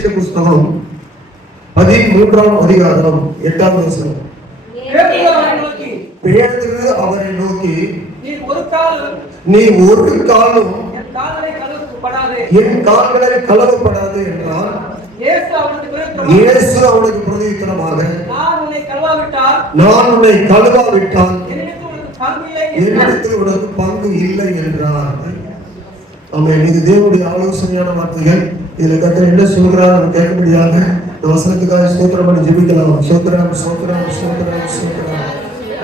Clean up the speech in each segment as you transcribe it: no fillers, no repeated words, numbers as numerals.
சுவிசேஷ புஸ்தகம் 13ஆம் அதிகாரம் 8ஆம் வசனம். பேதுரு அவரை நோக்கி, நீ ஒரு காலம் என் கால்களை கழுவப்படாது என்றார். இயேசு அவனுக்கு பிரதியுத்தரமாக, நான் உன்னை கழுவாவிட்டால் என்னிடத்தில் உனக்கு பங்கு இல்லை என்றார். ஆமென். இது தேவனுடைய ஆலோசனையான வார்த்தைகள். இதுல கர்த்தர் என்ன சொல்கிறார் நம்ம கேட்க முடியாத இந்த வசனத்துக்காக ஸ்தோத்திரம் பண்ணி ஜெபிக்கலாம். ஸ்தோத்திரம் ஸ்தோத்திரம் ஸ்தோத்திரம் ஸ்தோத்திரம்.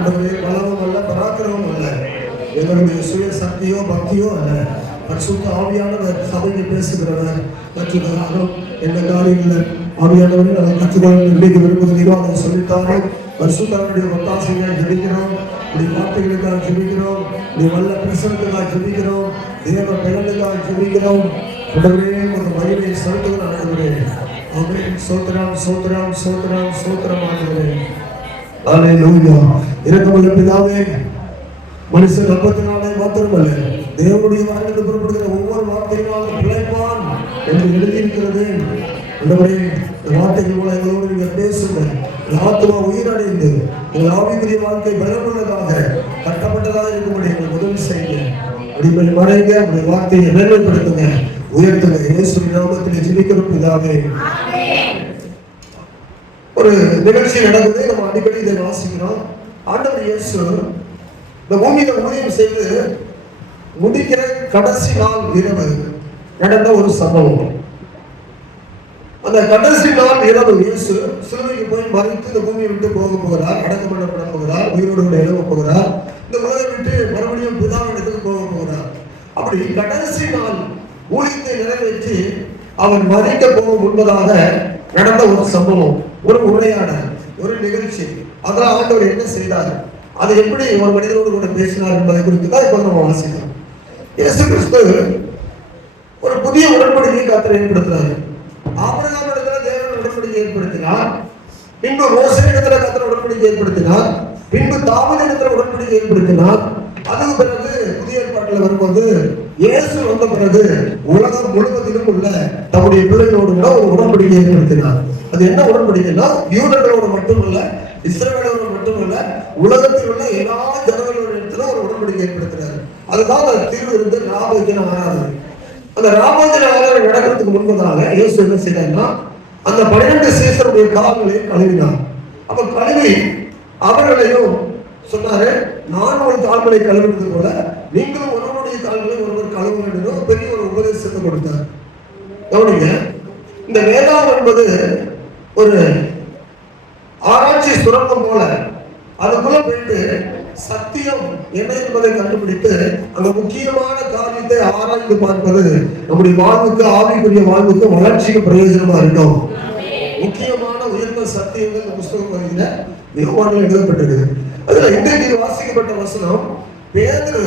நம்முடைய பலமும் அல்ல, பராக்கிரமும் அல்ல, எங்களுடைய சுய சக்தியோ பக்தியோ அல்ல, பரிசுத்த ஆவியானவர் சபைக்கு பேசுகிறவர். கற்றுக்காரும் என்ன காரியங்கள் ஆவியானவரை நாங்கள் கற்றுக்கொள்ள இன்றைக்கு விரும்புகிறீரோ அதை சொல்லித்தாரோ. பரிசுத்தருடைய ஒத்தாசையாக ஜெபிக்கிறோம். இப்படி வார்த்தைகளுக்காக ஜெபிக்கிறோம். இப்படி வல்ல பிரசனத்துக்காக ஜெபிக்கிறோம். தேவ பெயர்களுக்காக ஜெபிக்கிறோம். உடனே ஒரு மகிமை செலுத்துகிற ஆண்டவரே, ஆமென். ஸ்தோத்திரம் ஸ்தோத்திரம் ஸ்தோத்திரம் ஸ்தோத்திரம் ஆண்டவரே. அல்லேலூயா. இரக்கமுள்ள பிதாவே, மனுஷன் அப்பத்தினாலே மாத்திரமல்ல, தேவனுடைய வாயிலிருந்து புறப்படுகிற ஒவ்வொரு வார்த்தையினாலும் பிழைப்பான் என்று எழுதியிருக்கிறது. ஆண்டவரே, இந்த வார்த்தைகள் மூலம் எங்களோடு நீங்கள் பேசுங்க. ஆத்மா உயிரடைந்து எங்கள் ஆவிக்குரிய வாழ்க்கை பலமுள்ளதாக கட்டப்பட்டதாக இருக்கும்படி எங்களுக்கு உதவி செய்யுங்க. அடிப்படை மறைங்க, உங்களுடைய வார்த்தையை மேன்மைப்படுத்துங்க, உயர்த்துங்க. இயேசுவின் நாமத்தில் ஜெபிக்கிறோம் பிதாவே. ஒரு நிகழ்ச்சி நடக்குது, நம்ம அடிக்கடி இதை வாசிக்கிறோம். ஆண்டவர் இயேசு இந்த பூமியில ஊழியம் செய்து முடிக்கிற கடைசி நாள் இரவு நடந்த ஒரு சம்பவம். அந்த கடைசி நாள் இரவு இயேசு சிலுவைக்கு போய் மறித்து இந்த பூமியை விட்டு போக போகிறார், அடக்கம் பண்ணப்பட போகிறார், உயிரோடு எழுத போகிறார், இந்த உலகை விட்டு மறுபடியும் பிதாவிடத்துக்கு போக போகிறார். அப்படி கடைசி நாள் ஊழியத்தை நிறைவேற்றி அவர் மறிக்க போக முன்பதாக நடந்த ஒரு சம்பவம், ஒரு உரையாடல், ஒரு நிகழ்ச்சி. அதெல்லாம் ஆண்டவர் என்ன செய்தார், அதை எப்படி ஒரு மனிதனோடு கூட பேசினார் என்பதை குறித்து தான் இப்போ நம்ம வாசிக்கிறோம். இயேசு கிறிஸ்து ஒரு புதிய உடன்படிக்கையை கர்த்தர் ஏற்படுத்தினார். ஆபிரகாம் இடத்துல தேவன் உடன்படிக்கை ஏற்படுத்தினார். பின்பு மோசே இடத்துல கர்த்தர் உடன்படிக்கை ஏற்படுத்தினார். பின்பு தாவீது இடத்துல உடன்படிக்கை ஏற்படுத்தினார். அதுக்கு பிறகு புதிய ஏற்பாட்டில் வரும்போது இயேசு வந்த பிறகு உலகம் முழுவதிலும் உள்ள தம்முடைய பிள்ளைகளோடு ஒரு உடன்படிக்கை ஏற்படுத்தினார். அது என்ன உடன்படிக்கைன்னா, யூதர்களோடு மட்டுமல்ல, இஸ்ரவேலோடு மட்டுமல்ல, உலகத்தில் உள்ள எல்லா ஜனங்களோட இடத்துல ஒரு உடன்படிக்கை ஏற்படுத்தினார். அதுதான் அந்த திருவிருந்து ராபோஜன ஆராதனை. அந்த ராபோஜன ஆராதனை நடக்கிறதுக்கு முன்பதாக இயேசு என்ன செய்தார்னா, அந்த 12 சீசருடைய கால்களையும் கழுவினார். அப்ப கழுவி அவர்களையும் சொன்னாரு, நான் ஒரு கால்களை கழுவுறது போல நீங்களும் ஒருவருடைய கால்களை ஒருவர் கழுவ வேண்டும், பெரிய ஒரு உபதேசத்தை கொடுத்தார். கவனிங்க, இந்த வேதாகம் என்பது ஒரு ஆராய்ச்சி சுரங்கம் போல. அதுக்குள்ள போயிட்டு சத்தியம் என்ன என்பதை கண்டுபிடித்து அந்த முக்கியமான காரியத்தை ஆராய்ந்து பார்ப்பது நம்முடைய வாழ்வுக்கு, ஆவிக்குரிய வாழ்வுக்கு, வளர்ச்சிக்கு பிரயோஜனமா இருக்கும். முக்கியமான உயர்ந்த சத்தியங்கள் இந்த புஸ்தகம் வருகிற யோவானில் எழுதப்பட்டிருக்கு. அதுல இன்றைக்கு வாசிக்கப்பட்ட வசனம், பேதுரு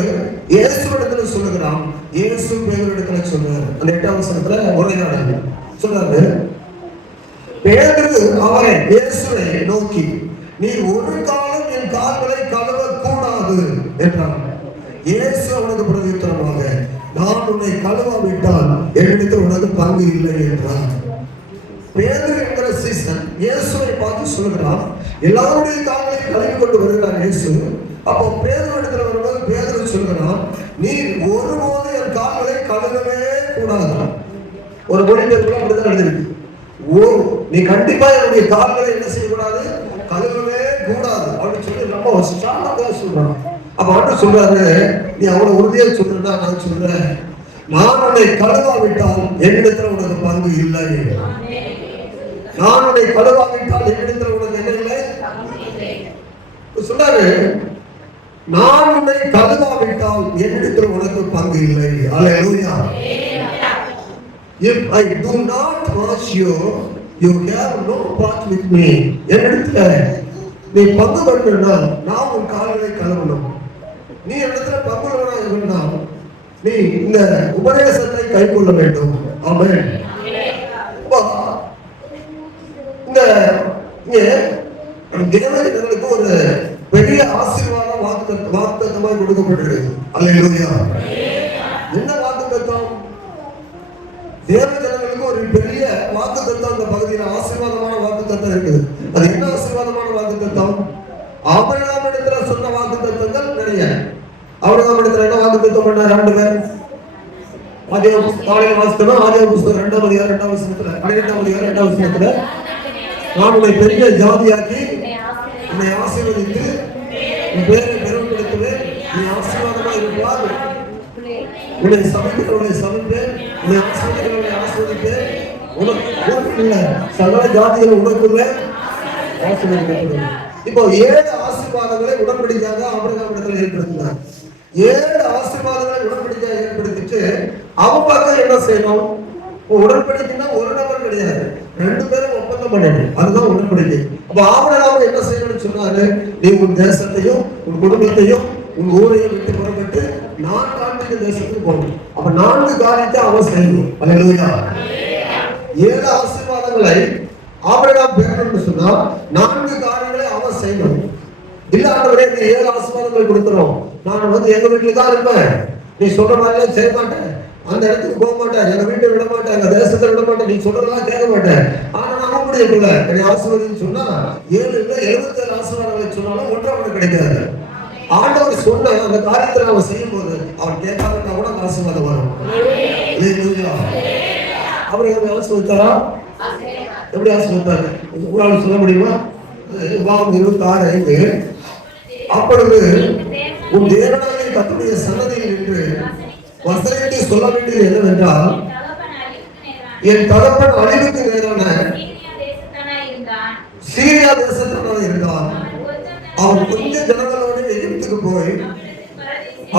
இயேசுவிடத்துல சொல்லுகிறான். இயேசு பேதுருவிடத்துல சொல்றாரு. அந்த 8ஆம் வசனத்துல உரையாடல் சொல்றாரு. பேதுரு அவரை இயேசுவை நோக்கி, நீ ஒரு காலம் என் கால்களை கழுவ கூடாது என்றார். இயேசு அவனுக்கு பிரதியுத்தரமாக, நான் உன்னை கழுவாவிட்டால் என்னிடத்தில் உனக்கு பங்கு இல்லை என்றார். பேதுரு என்கிற சீசன் இயேசுவை பார்த்து சொல்கிறான். எல்லாருடைய கால்களை கழுவி கொண்டு வருகிறார் இயேசு. அப்போ பேதுரு இடத்துல வரும்போது பேதுரு சொல்கிறான், நீ ஒருபோது என் கால்களை கழுவவே கூடாது. ஒரு மொழிபெயர்ப்புல அப்படிதான் எழுதிருக்கு. நீ கண்டிப்பா என்னுடைய கால்களை என்ன செய்யக்கூடாது, கழுவவே கூடாது அப்படின்னு சொல்லி ரொம்ப ஸ்ட்ராங்கா சொல்றான். அப்ப ஆண்டவர் சொல்றாரு, நீ அவ்வளவு உறுதியா சொல்றா, நான் சொல்றேன், நான் உன்னை கழுவாவிட்டால் என்னிடத்துல உனக்கு பங்கு இல்லை. நான் உன்னை கழுவாவிட்டால் என்னிடத்துல உனக்கு என்ன இல்லை சொல்றாரு. நான் உன்னை கழுவாவிட்டால் என்னிடத்துல உனக்கு பங்கு இல்லை. அல்லேலூயா. If I do not wash you, you have no part with me. என்னிடத்துல நீ பங்கு பண்ணா நான் உன் கால்களை கழுவணும். நீ என்னிடத்துல பங்குள்ளவனா இருக்கணும்னா நீ இந்த உபதேசத்தை கைக்கொள்ள வேண்டும். ஆமென். இந்த தேவனுக்கு ஒரு பெரிய ஆசீர்வாதம் வாக்குத்தத்தமாய் கொடுக்கப்பட்டிருக்கு. அல்லேலூயா. என்ன வாக்குத்தத்தம்? தேவ ஜனங்களுக்கு ஒரு பெரிய வாக்குத்தத்தம் வாக்குத்தத்தம் இருக்குது. அது என்ன ஆசீர்வாதமான வாக்குத்தத்தம்? ஆபிரகாம் இடத்துல சொன்ன வாக்குத்தத்தங்கள் நிறைய. ஆபிரகாம் இடத்துல என்ன வாக்குத்தத்தம் பண்ண? 2 பேர் காலையில் வாசித்தோம். ஆதியாகம புத்தகம் 2ஆம் அதிகாரம் 2ஆம் வசனத்துல, 12ஆம் அதிகாரம் 2ஆம் வசனத்துல, நான் உன்னை பெரிய ஜாதியாக்கி உன்னை ஆசீர்வதித்து உன் பேரை பெருமைப்படுத்துவேன், நீ ஆசீர்வாதமா இருப்பார், உன்னை சமைக்கிறவனை சமைப்பேன், உன்னை ஆசீர்வதிக்கிறவனை ஆசீர்வதிப்பேன், உனக்கு இல்ல சகல ஜாதிகள் உனக்குள்ள ஆசீர்வதிக்கப்படும். இப்போ 7 ஆசீர்வாதங்களை உடன்படிக்கையாக ஆபிரகாம் இடத்துல ஏற்படுத்தினார். 7 ஆசீர்வாதங்களை உடன்படிக்கையாக ஏற்படுத்திட்டு அவன் பக்கம் என்ன செய்யணும்? உடன்படிக்கைன்னா ஒரு நபர் கிடையாது, 2 பேரும் ஒப்பந்தம் பண்ணணும். அதுதான் உடன்படிக்கை. அப்ப ஆபிரகாம் என்ன செய்யணும்னு சொன்னாரு? நீ உன் தேசத்தையும் உன் குடும்பத்தையும் உன் ஊரையும் விட்டு புறப்பட்டு நான் காண்பித்த தேசத்துக்கு போகணும். அப்ப 4 காரியத்தை அவன் செய்யணும். அல்லேலூயா. 7 ஆசீர்வாதங்களை ஆபிரகாம் பெறணும்னு சொன்னா 4 காரியங்களை அவன் செய்யணும். இல்ல ஆண்டவரே, நீ 7 ஆசீர்வாதங்கள் கொடுத்துறோம், நான் எங்க வீட்டுல தான் இருப்பேன், நீ சொல்ற மாதிரிலாம் செய்ய மாட்டேன், அந்த இடத்துக்கு போக மாட்டேன், எங்க வீட்டை விட மாட்டேன், எங்க தேசத்தை விட மாட்டேன், நீ சொல்றதெல்லாம் கேட்க மாட்டேன், ஆனா நான் முடியல என்னை ஆசீர்வாதம் சொன்னா 7 இல்ல 77 ஆசீர்வாதங்களை சொன்னாலும் ஒன்றும் அவனுக்கு கிடைக்காது. ஆண்டவர் சொன்ன அந்த காரியத்தை அவன் செய்யும் போது அவன் கேட்காதா கூட அந்த ஆசீர்வாதம் வரும். அவர் ஆசீர்வதித்தாரா? எப்படி ஆசீர்வதித்தாரு உங்களால சொல்ல முடியுமா? 26:5 அப்பொழுது உன் தேவனாகிய கர்த்தருடைய சன்னதியில் நின்று வசனத்தை சொல்ல வேண்டியது என்னவென்றால், என் தகப்பன் அழிவுக்கு நேரான சீரியா தேசத்தானாக இருந்தான். அவன் கொஞ்ச ஜனங்களோடு எகிப்துக்கு போய்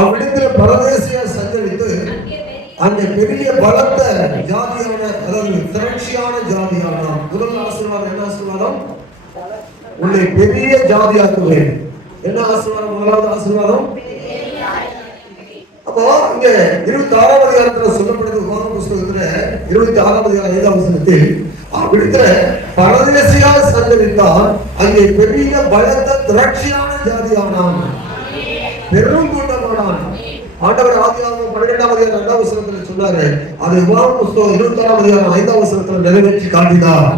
அவ்விடத்தில் பரதேசியா சஞ்சரித்து அங்கே பெரிய பலத்த ஜாதியான, அதாவது திரட்சியான ஜாதியானான். முதல் ஆசீர்வாதம் என்ன ஆசீர்வாதம்? உன்னை பெரிய ஜாதியாக்குவேன். என்ன ஆசீர்வாதம்? முதலாவது ஆசீர்வாதம். அப்போ இங்க 26ஆம் அதிகாரத்துல சொல்லப்படுது, உபாகம புத்தகத்துல 26ஆம் அதிகாரம் 5ஆம் வசனத்தில் அவ்விடத்துல பரதேசியா சஞ்சரித்தான், அங்கே பெரிய பலத்த திரட்சியான ஜாதியானான், பெரும் கூட்டமானான். ஆண்டவர் ஆதியாகமம் 12ஆம் அதிகாரம் 2ஆம் வசனத்துல சொன்னாரு, அது உபாகம புத்தகம் 26ஆம் அதிகாரம் 5ஆம் வசனத்துல நிறைவேற்றி காண்பித்தார்.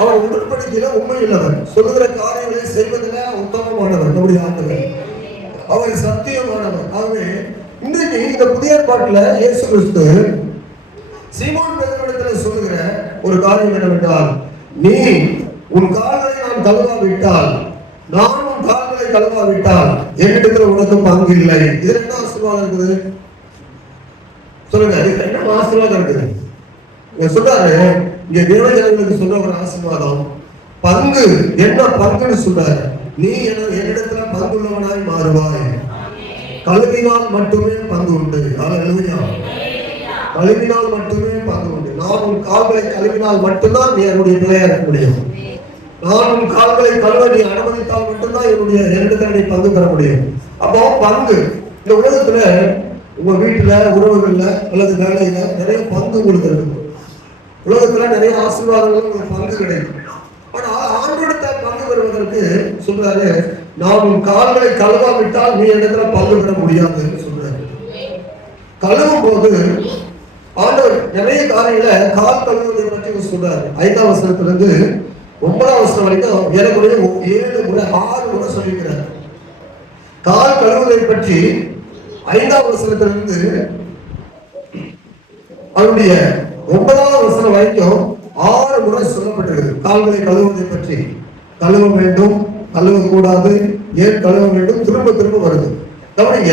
அவர் உடன்படிக்கையில உண்மை இல்லவர், சொல்லுகிற காரியங்களை செய்வதில் உத்தமமானவர் நம்முடைய ஆண்டவர், அவர் சத்தியமானவர். ஆகவே இன்றைக்கு இந்த புதிய ஏற்பாட்டுல இயேசு கிறிஸ்து சீமோன் பேதுருவிடத்தில் சொல்லுகிற ஒரு காரியம் என்னவென்றால், நீ உன் கால்களை நான் கழுவாவிட்டால், நான் உன் கால்களை கழுவாவிட்டால் என்னிடத்தில் உனக்கு பங்கு இல்லை. இது என்ன ஆசீர்வாதம் இருக்குது? சொல்லுங்க, இது என்ன ஆசீர்வாதம் இருக்குது? சொல்றாரு இங்க தேவ ஜனங்களுக்கு சொல்ற ஒரு ஆசீர்வாதம், பங்கு. என்ன பங்குன்னு சொல்றாரு? நீ என்னிடத்துல பங்குள்ளவனாய் மாறுவாய், கழுவினால் மட்டுமே பங்கு உண்டு. அல்லேலூயா. கழுவினால் மட்டுமே பங்கு உண்டு. நான் உன் கால்களை கழுவினால் மட்டும்தான் நீ என்னுடைய பிள்ளையா இருக்க முடியும். நான் உன் கால்களை கழுவ நீ அனுமதித்தால் மட்டும்தான் என்னிடத்துல நீ பங்கு பெற முடியும். அப்போ பங்கு. இந்த உலகத்துல உங்க வீட்டுல, உறவுகள்ல அல்லது வேலையில நிறைய பங்கு உங்களுக்கு இருக்கு. உலகத்துல நிறைய ஆசீர்வாதங்கள் உங்களுக்கு பங்கு கிடைக்கும். ஆனா ஆண்டவரிடத்துல பங்கு பெறுவதற்கு சொல்றாரு, நான் உன் கால்களை கழுவாவிட்டால் நீ இடத்துல பங்கு பெற முடியாதுன்னு சொல்றாரு. கழுவும் போது ஆண்டவர் நிறைய காரியங்களை கால் கழுவுவதை பற்றி சொல்றாரு. 5ஆம் வசனத்துல இருந்து 9ஆம் வசனம் வரைக்கும் ஏறக்குறைய 7 முறை 6 முறை சொல்லிக்கிறார். கால் கழுவுவதை பற்றி 5ஆம் வசனத்திலிருந்து அவருடைய 9ஆம் வசனம் வரைக்கும் 6 முறை சொல்லப்பட்டிருக்கு. கால்களை கழுவுவதை பற்றி, கழுவ வேண்டும், கழுவ கூடாது, ஏன் கழுவ வேண்டும், திரும்ப திரும்ப வருது. கவனிங்க,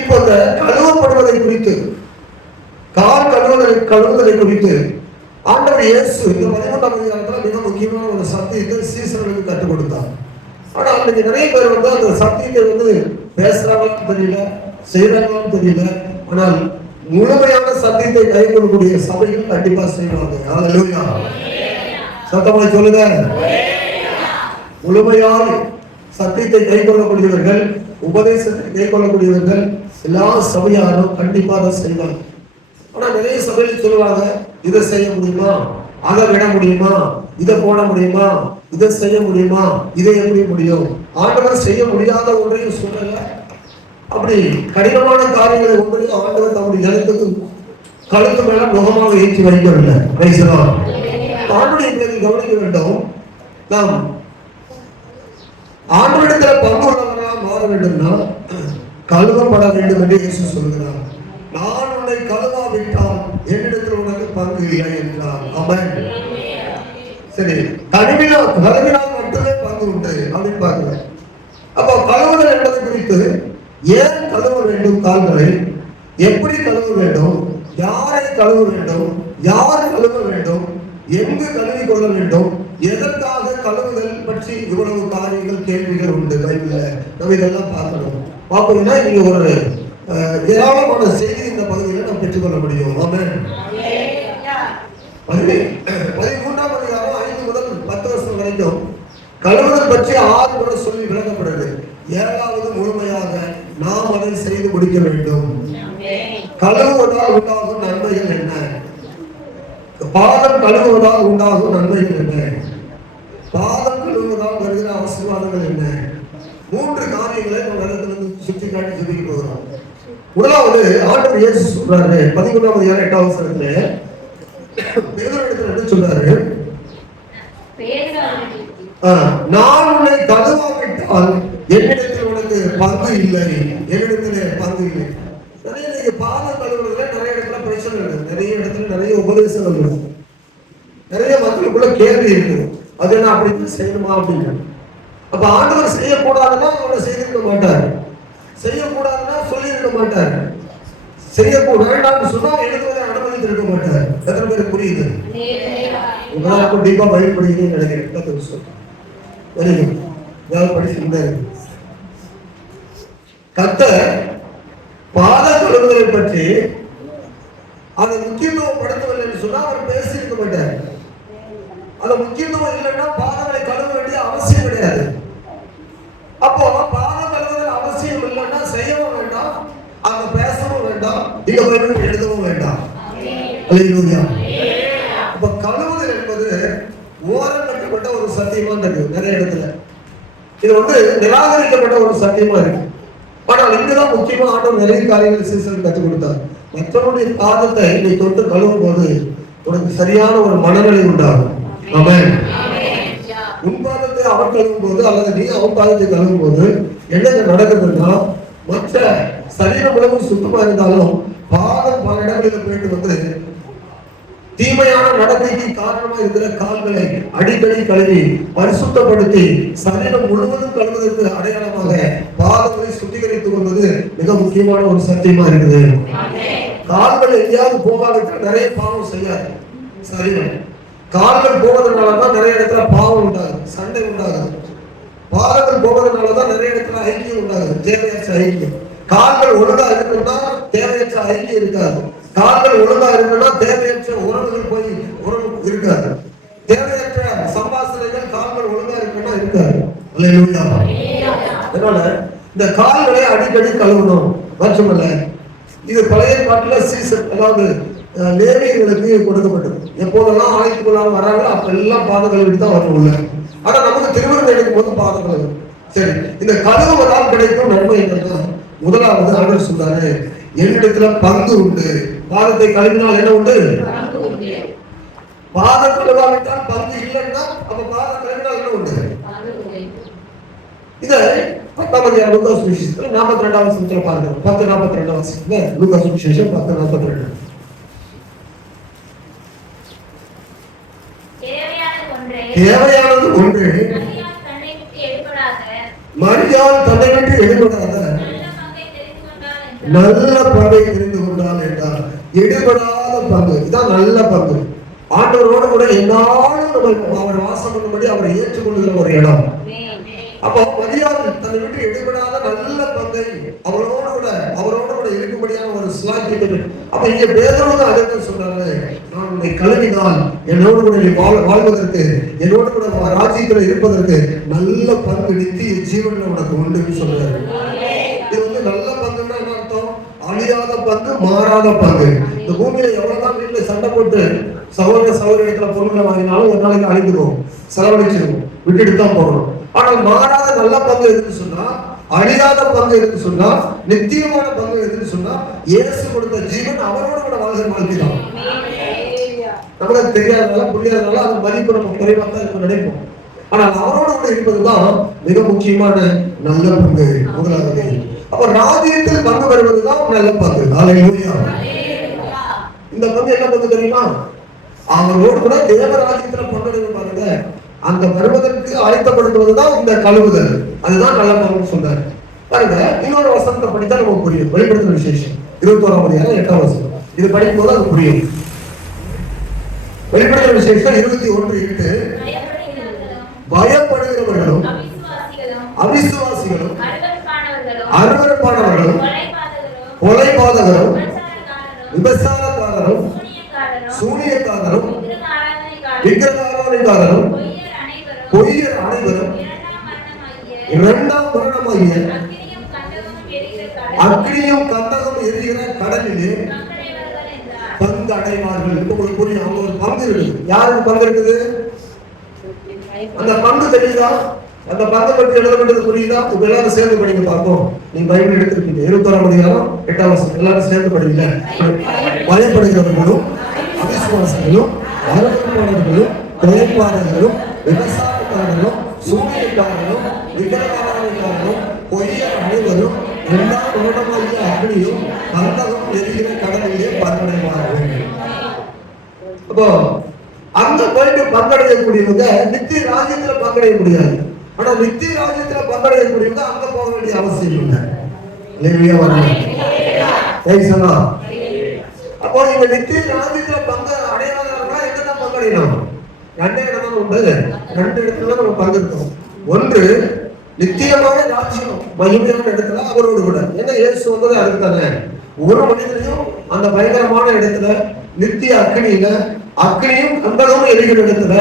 இப்போ இந்த கழுவப்படுவதை குறித்து, கால் கழுவுவதை குறித்து ஆண்டவர் இயேசு இந்த 13ஆம் அதிகாரத்துல மிக முக்கியமான ஒரு சத்தியத்தை சீசர்களுக்கு கற்றுக் கொடுத்தார். ஆனா அன்னைக்கு நிறைய பேர் அந்த சத்தியத்தை பேசுறாங்கன்னு தெரியல, செய்யறாங்கன்னு தெரியல. ஆனால் முழுமையான சத்தியத்தை கை கொள்ளக்கூடிய சபைகள் கண்டிப்பா செய்வாங்க. அல்லேலூயா. சத்தமா சொல்லுங்க. முழுமையான சத்தியத்தை கை கொள்ளக்கூடியவர்கள், உபதேசத்தை கை கொள்ளக்கூடியவர்கள் எல்லா சபையாரும் கண்டிப்பாக செய்வாங்க. ஆனா நிறைய சபையில் சொல்லுவாங்க, இதை செய்ய முடியுமா, அதை விட முடியுமா, இதை போட முடியுமா, இதை செய்ய முடியுமா, இதை எப்படி முடியும்? ஆண்டவர் செய்ய முடியாத ஒன்றையும் சொல்லல, அப்படி கடினமான காரியங்களை ஒன்றையும் ஆண்டவர் தம்முடைய ஜனத்துக்கு கழுத்து மேல முகமாக ஏற்றி வைக்கவில்லை. ஆண்டுடைய கவனிக்க வேண்டும். நாம் ஆண்டவரிடத்தில் பங்கு உள்ளவர்களாக மாற வேண்டும்னா கழுவப்பட வேண்டும் என்று இயேசு சொல்கிறார். நான் உன்னை கழுவாவிட்டால் என்னிடத்தில் உனக்கு பங்கு இல்லை என்றார். ஆமென். சரி, கழுவினால் மட்டுமே பங்கு உண்டு அப்படின்னு பார்க்கிறேன். அப்போ கழுவுதல் என்பது குறித்து ஏன் கழுவ வேண்டும், கால்களை எப்படி கழுவ வேண்டும், யாரை கழுவ வேண்டும், யார் கழுவ வேண்டும், எங்கு கழுவி கொள்ள வேண்டும், எதற்காக கழுவுதல் பற்றி இவ்வளவு காரியங்கள் கேள்விகள் உண்டு பைபிள்ல. நம்ம இதெல்லாம் பார்க்கணும். பார்ப்போம்னா நீங்க ஒரு ஏராளமான செய்தி இந்த பகுதியில் நாம் பெற்றுக்கொள்ள முடியும். ஆமென். 13ஆம் அதிகாரம் 5 முதல் 10 வருஷம் வரைக்கும் கழுவுதல் பற்றி 6 முறை சொல்லி விளக்கப்படுது. 7வது முழுமையாக நாம் அதை செய்து முடிக்க வேண்டும். கழுவுவதால் உண்டாகும் நன்மைகள் என்ன, பாதம் கழுவுவதால் உண்டாகும் நன்மைகள் என்ன, பாதம் கழுவுவதால் வருகிற ஆசீர்வாதங்கள் என்ன, 3 காரியங்களை நம்ம வேதத்திலிருந்து சுற்றி காட்டி சொல்லிட்டு போகிறோம். முதலாவது ஆண்டவர் இயேசு சொல்றாரு 13ஆம் அதிகாரம் 8வது வசனத்துல பேதுருவிடத்தில் என்ன சொல்றாரு, நான் உன்னை கழுவாவிட்டால் என்னிடத்தில் உனக்கு பங்கு இல்லை, என்னிடத்துல பங்கு இல்லை. நிறைய நீங்க பாதம் கழுவுறதுல நிறைய இடத்துல பிரச்சனை இருக்கு, நிறைய இடத்துல நிறைய உபதேசங்கள் இருக்கு, நிறைய மக்களுக்குள்ள கேள்வி இருக்கு, அது என்ன அப்படி செய்யணுமா அப்படின்னு. அப்ப ஆண்டவர் செய்யக்கூடாதுன்னா அவரை செய்திருக்க மாட்டார், செய்யக்கூடாதுன்னா சொல்லியிருக்க மாட்டார், செய்யக்கூடாது சொன்னா எழுதுவதை அனுமதித்திருக்க மாட்டார். எத்தனை பேருக்கு புரியுது? கண்டிப்பா பயன்படுகிறேன்னு நினைக்கிறேன். கர்த்தர் பாத கழுவுதலை பற்றி அதை முக்கியத்துவப்படுத்தவில்லை என்று சொன்னா அவர் பேசியிருக்க மாட்டார். அது முக்கியத்துவம் இல்லைன்னா பாதங்களை கழுவ வேண்டிய அவசியம் கிடையாது. அப்போ பாத கழுவுதல் அவசியம் இல்லைன்னா செய்யவும் வேண்டாம், அங்க பேசவும் வேண்டாம், இங்க போய் எழுதவும் வேண்டாம். அல்லேலூயா. அப்ப கழுவுதல் என்பது ஓரம் கட்டப்பட்ட ஒரு சத்தியமா இருக்கு நிறைய இடத்துல. இது நிராகரிக்கப்பட்ட ஒரு சத்தியமா இருக்கு. ஆனால் இங்குதான் முக்கியமா ஆண்டவர் நிறைய காரியங்கள் சீசன் கற்றுக் கொடுத்தார். மற்றவருடைய பாதத்தை நீ தொட்டு கழுவும் போது உனக்கு சரியான ஒரு மனநிலை உண்டாகும். ஆமென். உன் பாதத்தை அவர் கழுவும் போது அல்லது நீ அவன் பாதத்தை கழுவும் போது என்ன நடக்குதுன்னா, மற்ற சரீரம் உலகம் சுத்தமா இருந்தாலும் பாதம் பல இடங்களில் போயிட்டு தீமையான நடத்தைக்கு காரணமா இருக்கிற கால்களை அடிக்கடி கழுவி பரிசுத்தப்படுத்தி சரீரம் முழுவதும் கழுவதற்கு அடையாளமாக பாதங்களை சுத்திகரித்துக் கொள்வது மிக முக்கியமான ஒரு சத்தியமா இருக்குது. கால்கள் எங்கேயாவது போகாதுக்கு நிறைய பாவம் செய்யாது சரீரம். கால்கள் போவதனாலதான் நிறைய இடத்துல பாவம் உண்டாகுது, சண்டை உண்டாகுது. பாதங்கள் போவதனாலதான் நிறைய இடத்துல ஐக்கியம் உண்டாகுது, தேவையற்ற ஐக்கியம். கால்கள் ஒழுங்கா இருக்குன்னா தேவையற்ற ஐக்கியம் இருக்காது. கால்கள் ஒழுங்கா இருக்குன்னா தேவையற்ற உறவுகள் போய் உறவு இருக்காது. தேவையற்ற சம்பாஷணைகள் கால்கள் ஒழுங்கா இருக்குன்னா இருக்காது. அதனால இந்த கால்களை அடிக்கடி கழுவணும். மட்டுமல்ல, இது பழைய பாட்டுல சீசன், அதாவது லேவியர்களுக்கு கொடுக்கப்பட்டது. எப்போதெல்லாம் ஆலயத்துக்குள்ளாக வராங்களோ அப்பெல்லாம் பாத கழுவிட்டு தான் வரணும்ல. ஆனா நமக்கு திருவிழா எடுக்கும் போது பாத கழுவு. சரி, இந்த கழுவுவதால் கிடைக்கும் நன்மை என்னன்னா, முதலாவது ஆண்டவர் சொல்றாரு, என்னிடத்துல பங்கு உண்டு. பாதத்தை கழுவினால் என்ன உண்டு? பாதம் கழுவாவிட்டால் பங்கு இல்லைன்னா அப்ப பாதம் கழுவினால் என்ன உண்டு? இதை 10ஆம் அதிகாரம் லூக்கா சுவிசேஷத்துல 42வது வசனத்துல பாருங்க. 10:42 வசனத்துல லூக்கா சுவிசேஷம் 10:42. தேவையானது ஒன்று, மரியாள் தன்னை விட்டு எடுபடாத நல்ல பங்கை தெரிந்து கொண்டால் என்றார். எடுபடாத பங்கு இதான் நல்ல பங்கு. ஆண்டவரோடு கூட என்னாலும் நம்ம அவர் வாசம் பண்ணும்படி அவரை ஏற்றுக்கொள்கிற ஒரு இடம். அப்போ மரியாள் தன்னை விட்டு எடுபடாத நல்ல பங்கை அவரோடு கூட இருக்கும்படியான ஒரு சிலாக்கியத்தை. அப்ப இங்க பேதுரு அதை சொல்றாங்க, நான் உன்னை கழுவினால் என்னோடு கூட நீ வாழ்வதற்கு, என்னோடு கூட ராஜ்யத்துல இருப்பதற்கு நல்ல பங்கு நித்திய ஜீவன்ல உனக்கு உண்டு சொல்றாரு. இது நல்ல பங்குன்னா என்ன அர்த்தம்? அழியாத பங்கு, மாறாத பங்கு. இந்த பூமியில எவ்வளவுதான் வீட்டுல சண்டை போட்டு சகோதர இடத்துல பொருட்களை வாங்கினாலும் ஒரு நாளைக்கு அழிந்துடும், செலவழிச்சிருக்கும், விட்டுட்டு தான் போகணும். ஆனால் மாறாத நல்ல பங்கு எதுன்னு சொன்னா, அழியாத பங்கு எதுன்னு சொன்னா, நித்தியமான பங்கு எதுன்னு சொன்னா, இயேசு கொடுத்த ஜீவன் அவரோட கூட வாழ்கிற வாழ்க்கை தான். நமக்கு அது தெரியாதனால புரியாதனால அது மதிப்பு நம்ம குறைவாக தான் இருக்கும் நினைப்போம். ஆனால் அவரோட கூட இருப்பதுதான் மிக முக்கியமான நல்ல பங்கு. முதலாவது அப்ப ராஜ்யத்தில் பங்கு பெறுவதுதான் நல்ல பங்கு. ஹல்லேலூயா. இந்த பங்கு என்ன பங்கு தெரியுமா? அவரோடு கூட தேவராஜ்யத்துல பங்கெடுக்க பாருங்க. அந்த வருவதற்கு ஆயத்தப்படுத்துவதுதான் இந்த கழுவுதல். அதுதான் நல்ல பங்கு சொல்றாரு பாருங்க. இன்னொரு வசனத்தை படித்தா நமக்கு புரியும். வெளிப்படுத்தின விசேஷம் 21ஆம் அதிகாரம் 8ஆம் வசனம். இது படிக்கும் போது அது புரியும். வெளிப்படுத்தின விசேஷம் 21:8 பயப்படுகிறவர்களும் அவிசுவாசிகளும் அருவருப்பானவர்களும் கொலைபாதகரும் விபசாரக்காரரும் சூனியக்காரரும் விக்கிரகாராதனைக்காரரும் பொய்யர் அனைவரும் இரண்டாம் மரணமாகிய அக்னியும் கந்தகம் எரிகிற கடலிலே பங்கு அடைவார்கள். இப்ப உங்களுக்கு புரியும். அவங்க ஒரு பங்கு இருக்குது. யாருக்கு பங்கு இருக்குது? அந்த பங்கு தெரியுதா? அந்த பங்கை பற்றி எழுதப்பட்டது புரியுதா? இப்ப எல்லாரும் சேர்ந்து படிங்க பார்ப்போம். நீங்க பைபிள் எடுத்திருக்கீங்க. 21ஆம் அதிகாரம் 8ஆம் வசனம். எல்லாரும் சேர்ந்து படிங்க. பயப்படுகிறவர்களும் அவிசுவாசிகளும் அருவருப்பானவர்களும் கொலைபாதகரும் விபசாரக்காரர்களும் சூனியக்காரர்களும் விக்கிரகாராதனைக்காரரும் பொய்யர் அனைவரும் இரண்டாம் மரணமாகிய அக்னியும் கந்தகம் எரிகிற கடலிலே பங்கடைவார்கள். அப்போ அங்க போயிட்டு பங்கடையக்கூடியவங்க நித்திய ராஜ்யத்துல பங்கடைய முடியாது. ஆனா நித்திய ராஜ்யத்துல பங்கடையக்கூடியவங்க அங்க போக வேண்டிய அவசியம் இல்லை. அப்போ இங்க நித்திய ராஜ்யத்துல பங்கு அடையாளா எங்கதான் பங்கடையணும்? ரெண்டே இடம் தான் உண்டு. ரெண்டு இடத்துல நம்ம பங்கெடுக்கணும். ஒன்று நித்தியமான ராஜ்யம் மகிமையான இடத்துல அவரோடு கூட. ஏன்னா இயேசு வந்தது அதுக்கு தானே. ஒரு மனிதனையும் அந்த பயங்கரமான இடத்துல நித்திய அக்னியும் கந்தகமும் எரிகிற இடத்துல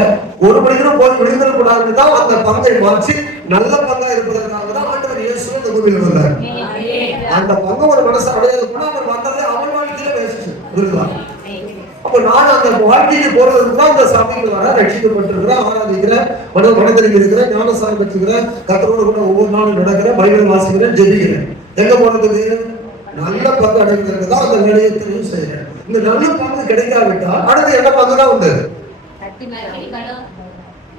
ஒரு மனிதனும் போய் விழுந்துட கூடாதுன்னு தான் அந்த பங்கை மாற்றி நல்ல பங்கா இருப்பதற்காக தான் ஆண்டவர் இயேசு இந்த பூமியில் வந்தார். அந்த பங்கு ஒரு மனசு அடையாது கூட அவர் வந்ததே அவன் வாழ்க்கையில பேசுறான். அப்ப நான் அந்த வாழ்க்கைக்கு போறதுக்கு தான் அந்த சபைக்கு வர ரட்சிக்கப்பட்டிருக்கிறேன், ஆராதிக்கிறேன், மனதில் இருக்கிறேன், ஞானசாரம் பெற்றுக்கிறேன், கர்த்தரோடு கூட ஒவ்வொரு நாளும் நடக்கிறேன், பைபிள் வாசிக்கிறேன், ஜெபிக்கிறேன். எங்க போனதுக்கு? நல்ல பங்கு அடைவதற்கு தான் அந்த நிலையத்திலையும் செய்யறேன். இந்த நல்ல பங்கு கிடைக்காவிட்டால் அடுத்து என்ன பங்கு தான் உண்டு?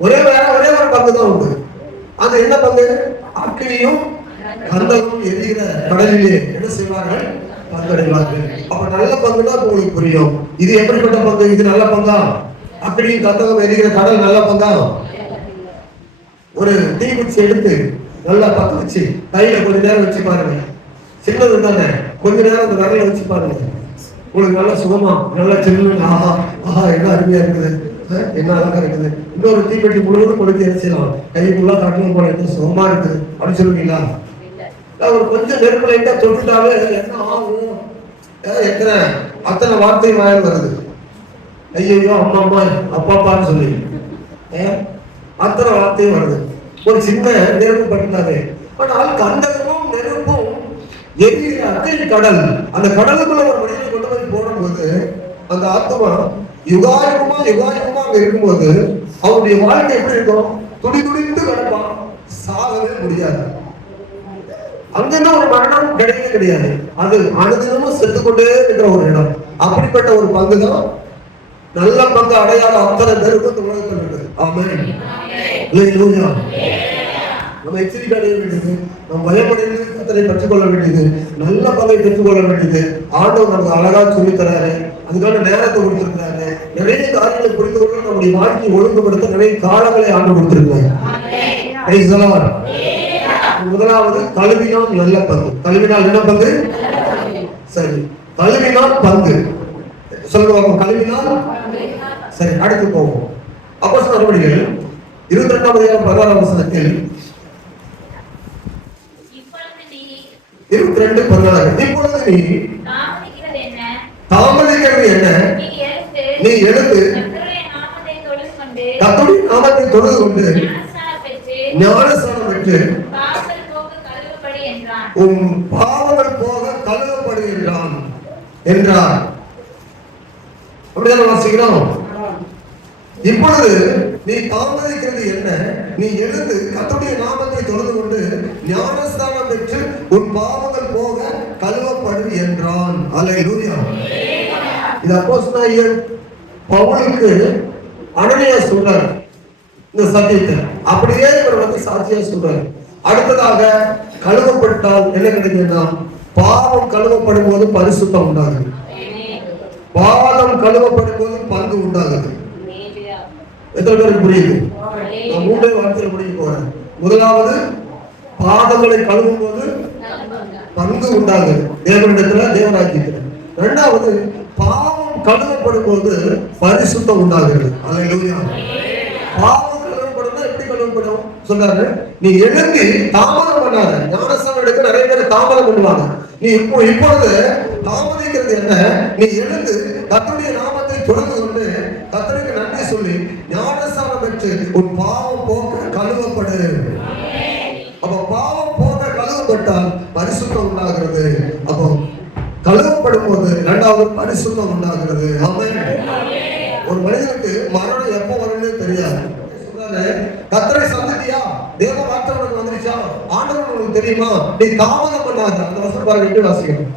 ஒரே ஒரு பங்கு தான் உண்டு. அது என்ன பங்கு? அக்னியும் கந்தகம் எரிகிற கடலிலே என்ன செய்வார்கள்? பங்கடைவார்கள். அப்ப நல்ல பங்குனா உங்களுக்கு புரியும். இது எப்படிப்பட்ட பங்கு? இது நல்ல பங்கா? அக்னியும் கந்தகம் எரிகிற கடல் நல்ல பங்கா? ஒரு தீக்குச்சி எடுத்து நல்லா பத்த வச்சு கையில கொஞ்ச நேரம் வச்சு பாருங்க. சின்னது தானே, கொஞ்ச நேரம் அந்த விரல வச்சு பாருங்க. உங்களுக்கு நல்லா சுகமா நல்லா சின்ன ஆஹா என்ன அருமையா இருக்குது, என்ன அழகா இருக்குது. இன்னொரு தீப்பெட்டி முழுவதும் கொடுத்து என்ன செய்யலாம்? கைக்குள்ள காட்டணும் போல என்ன சுகமா இருக்குது அப்படின்னு சொல்லுவீங்களா? ஒரு கொஞ்சம் நெருப்பு லைட்டா தொட்டுட்டாவே என்ன ஆகும்? அத்தனை வார்த்தை வாயில் வருது. ஐயோ அம்மா அம்மா அப்பாப்பான்னு சொல்லி அத்தனை வார்த்தையும் வருது. ஒரு சின்ன நெருப்பு பட்டுனாவே. ஆனால் கந்தகமும் நெருப்பும் எரிகிற அக்னி கடல், அந்த கடலுக்குள்ள ஒரு மனிதனை கொண்டு போய் போடும்போது அந்த ஆத்மா யுகாயுகமா அங்க இருக்கும்போது அவருடைய வாழ்க்கை எப்படி இருக்கும்? துடித்து கிடப்பான், சாகவே முடியாது. அங்க ஒரு மரணம் கிடையவே கிடையாது. அது அனுதினமும் செத்துக்கொண்டே இருக்கிற ஒரு இடம். அப்படிப்பட்ட ஒரு பங்கு தான் நல்ல பங்கு அடையாள அத்தனை பேருக்கு இந்த உலகத்தில் இருக்குது. ஆமென். அல்லேலூயா. நம்ம எச்சரிக்கை அடைய வேண்டியது, நம்ம பயப்படைந்து கர்த்தரை பெற்றுக்கொள்ள வேண்டியது, நல்ல பங்கை பெற்றுக்கொள்ள வேண்டியது. ஆண்டவர் நமக்கு அழகா சொல்லி தராரு, அதுக்கான நேரத்தை கொடுத்திருக்கிறாரு. நிறைய காரியங்களை புரிந்து கொள்ள நம்முடைய வாழ்க்கையை ஒழுங்குபடுத்த நிறைய காலங்களை ஆண்டு கொடுத்திருக்கிறார். முதலாவது கழுவினால் நல்ல பங்கு. கழுவினால் என்ன பங்கு? சரி, கழுவினால் பங்கு சொல்லுவாங்க. கழுவினால் சரி, அடுத்து போவோம். அப்போஸ்தலர் நடவடிக்கைகள் 22ஆம் அதிகாரம் 16ஆம் வசனத்தில் 22:16 இப்பொழுது நீ தாமதிக்கிறது என்ன? நீ எழுந்து கர்த்தருடைய நாமத்தை தொழுது கொண்டு ஞானஸ்நானம் பெற்று உன் பாவங்கள் போக கழுவப்படு என்றார். அப்படிதான் வாசிக்கிறோம். இப்பொழுது நீ தாமதிக்கிறது என்ன? நீ எழுந்து கர்த்தருடைய நாமத்தை தொழுது கொண்டு ஞானஸ்நானம் பெற்று உன் பாவங்கள் போக கழுவப்படு என்றான். அல்லேலூயா. இது அப்போஸ்தலர் பவுலுக்கு அனனியா சொல்றாரு இந்த சத்தியத்தை, அப்படியே இவர் வந்து சாட்சியா சொல்றாரு. அடுத்ததாக கழுவப்பட்டால் என்ன கிடைக்குதுன்னா, பாவம் கழுவப்படும் போது பரிசுத்தம் உண்டாகுது, பாதம் கழுவப்படும் போது பங்கு உண்டாகுது. எத்தனை பேருக்கு புரியுது? நான் மூன்றே வார்த்தையில் முடிக்க போறேன். முதலாவது, பாதங்களை கழுவும் போது பங்கு உண்டாகுது தேவனிடத்துல, தேவராஜ்யத்துல. இரண்டாவது, பாவம் கழுவப்படும் போது பரிசுத்தம் உண்டாகிறது. அல்லேலூயா. பாவம் கழுவப்படும்னா எப்படி கழுவப்படும் சொல்றாரு, நீ எழுந்தி தாமதம் பண்ணாத. ஞானஸ்நானம் எடுக்க நிறைய பேர் தாமதம் பண்ணுவாங்க. நீ இப்பொழுது தாமதிக்கிறது என்ன? நீ எழுந்து கர்த்தருடைய நாமத்தை தொழுது கொண்டு கர்த்தருக்கு நன்றி சொல்லி ஞானஸ்நானம் பெற்று உன் பாவம் போக்க கழுவப்படு. அப்ப பாவம் போக்க கழுவப்பட்டால் பரிசுத்தம் உண்டாகிறது. அப்போ கழுவப்படும் போது இரண்டாவது பரிசுத்தம் உண்டாகிறது. ஆமென். ஒரு மனிதனுக்கு மரணம் எப்ப வரும்னு தெரியாது. கர்த்தரை சந்தித்தியா, தேவ வார்த்தை உனக்கு வந்துருச்சா, ஆண்டவர் உனக்கு தெரியுமா, நீ தாமதம் பண்ணாத. அந்த வசனம் பாருங்க, எப்படி வாசிக்கணும்?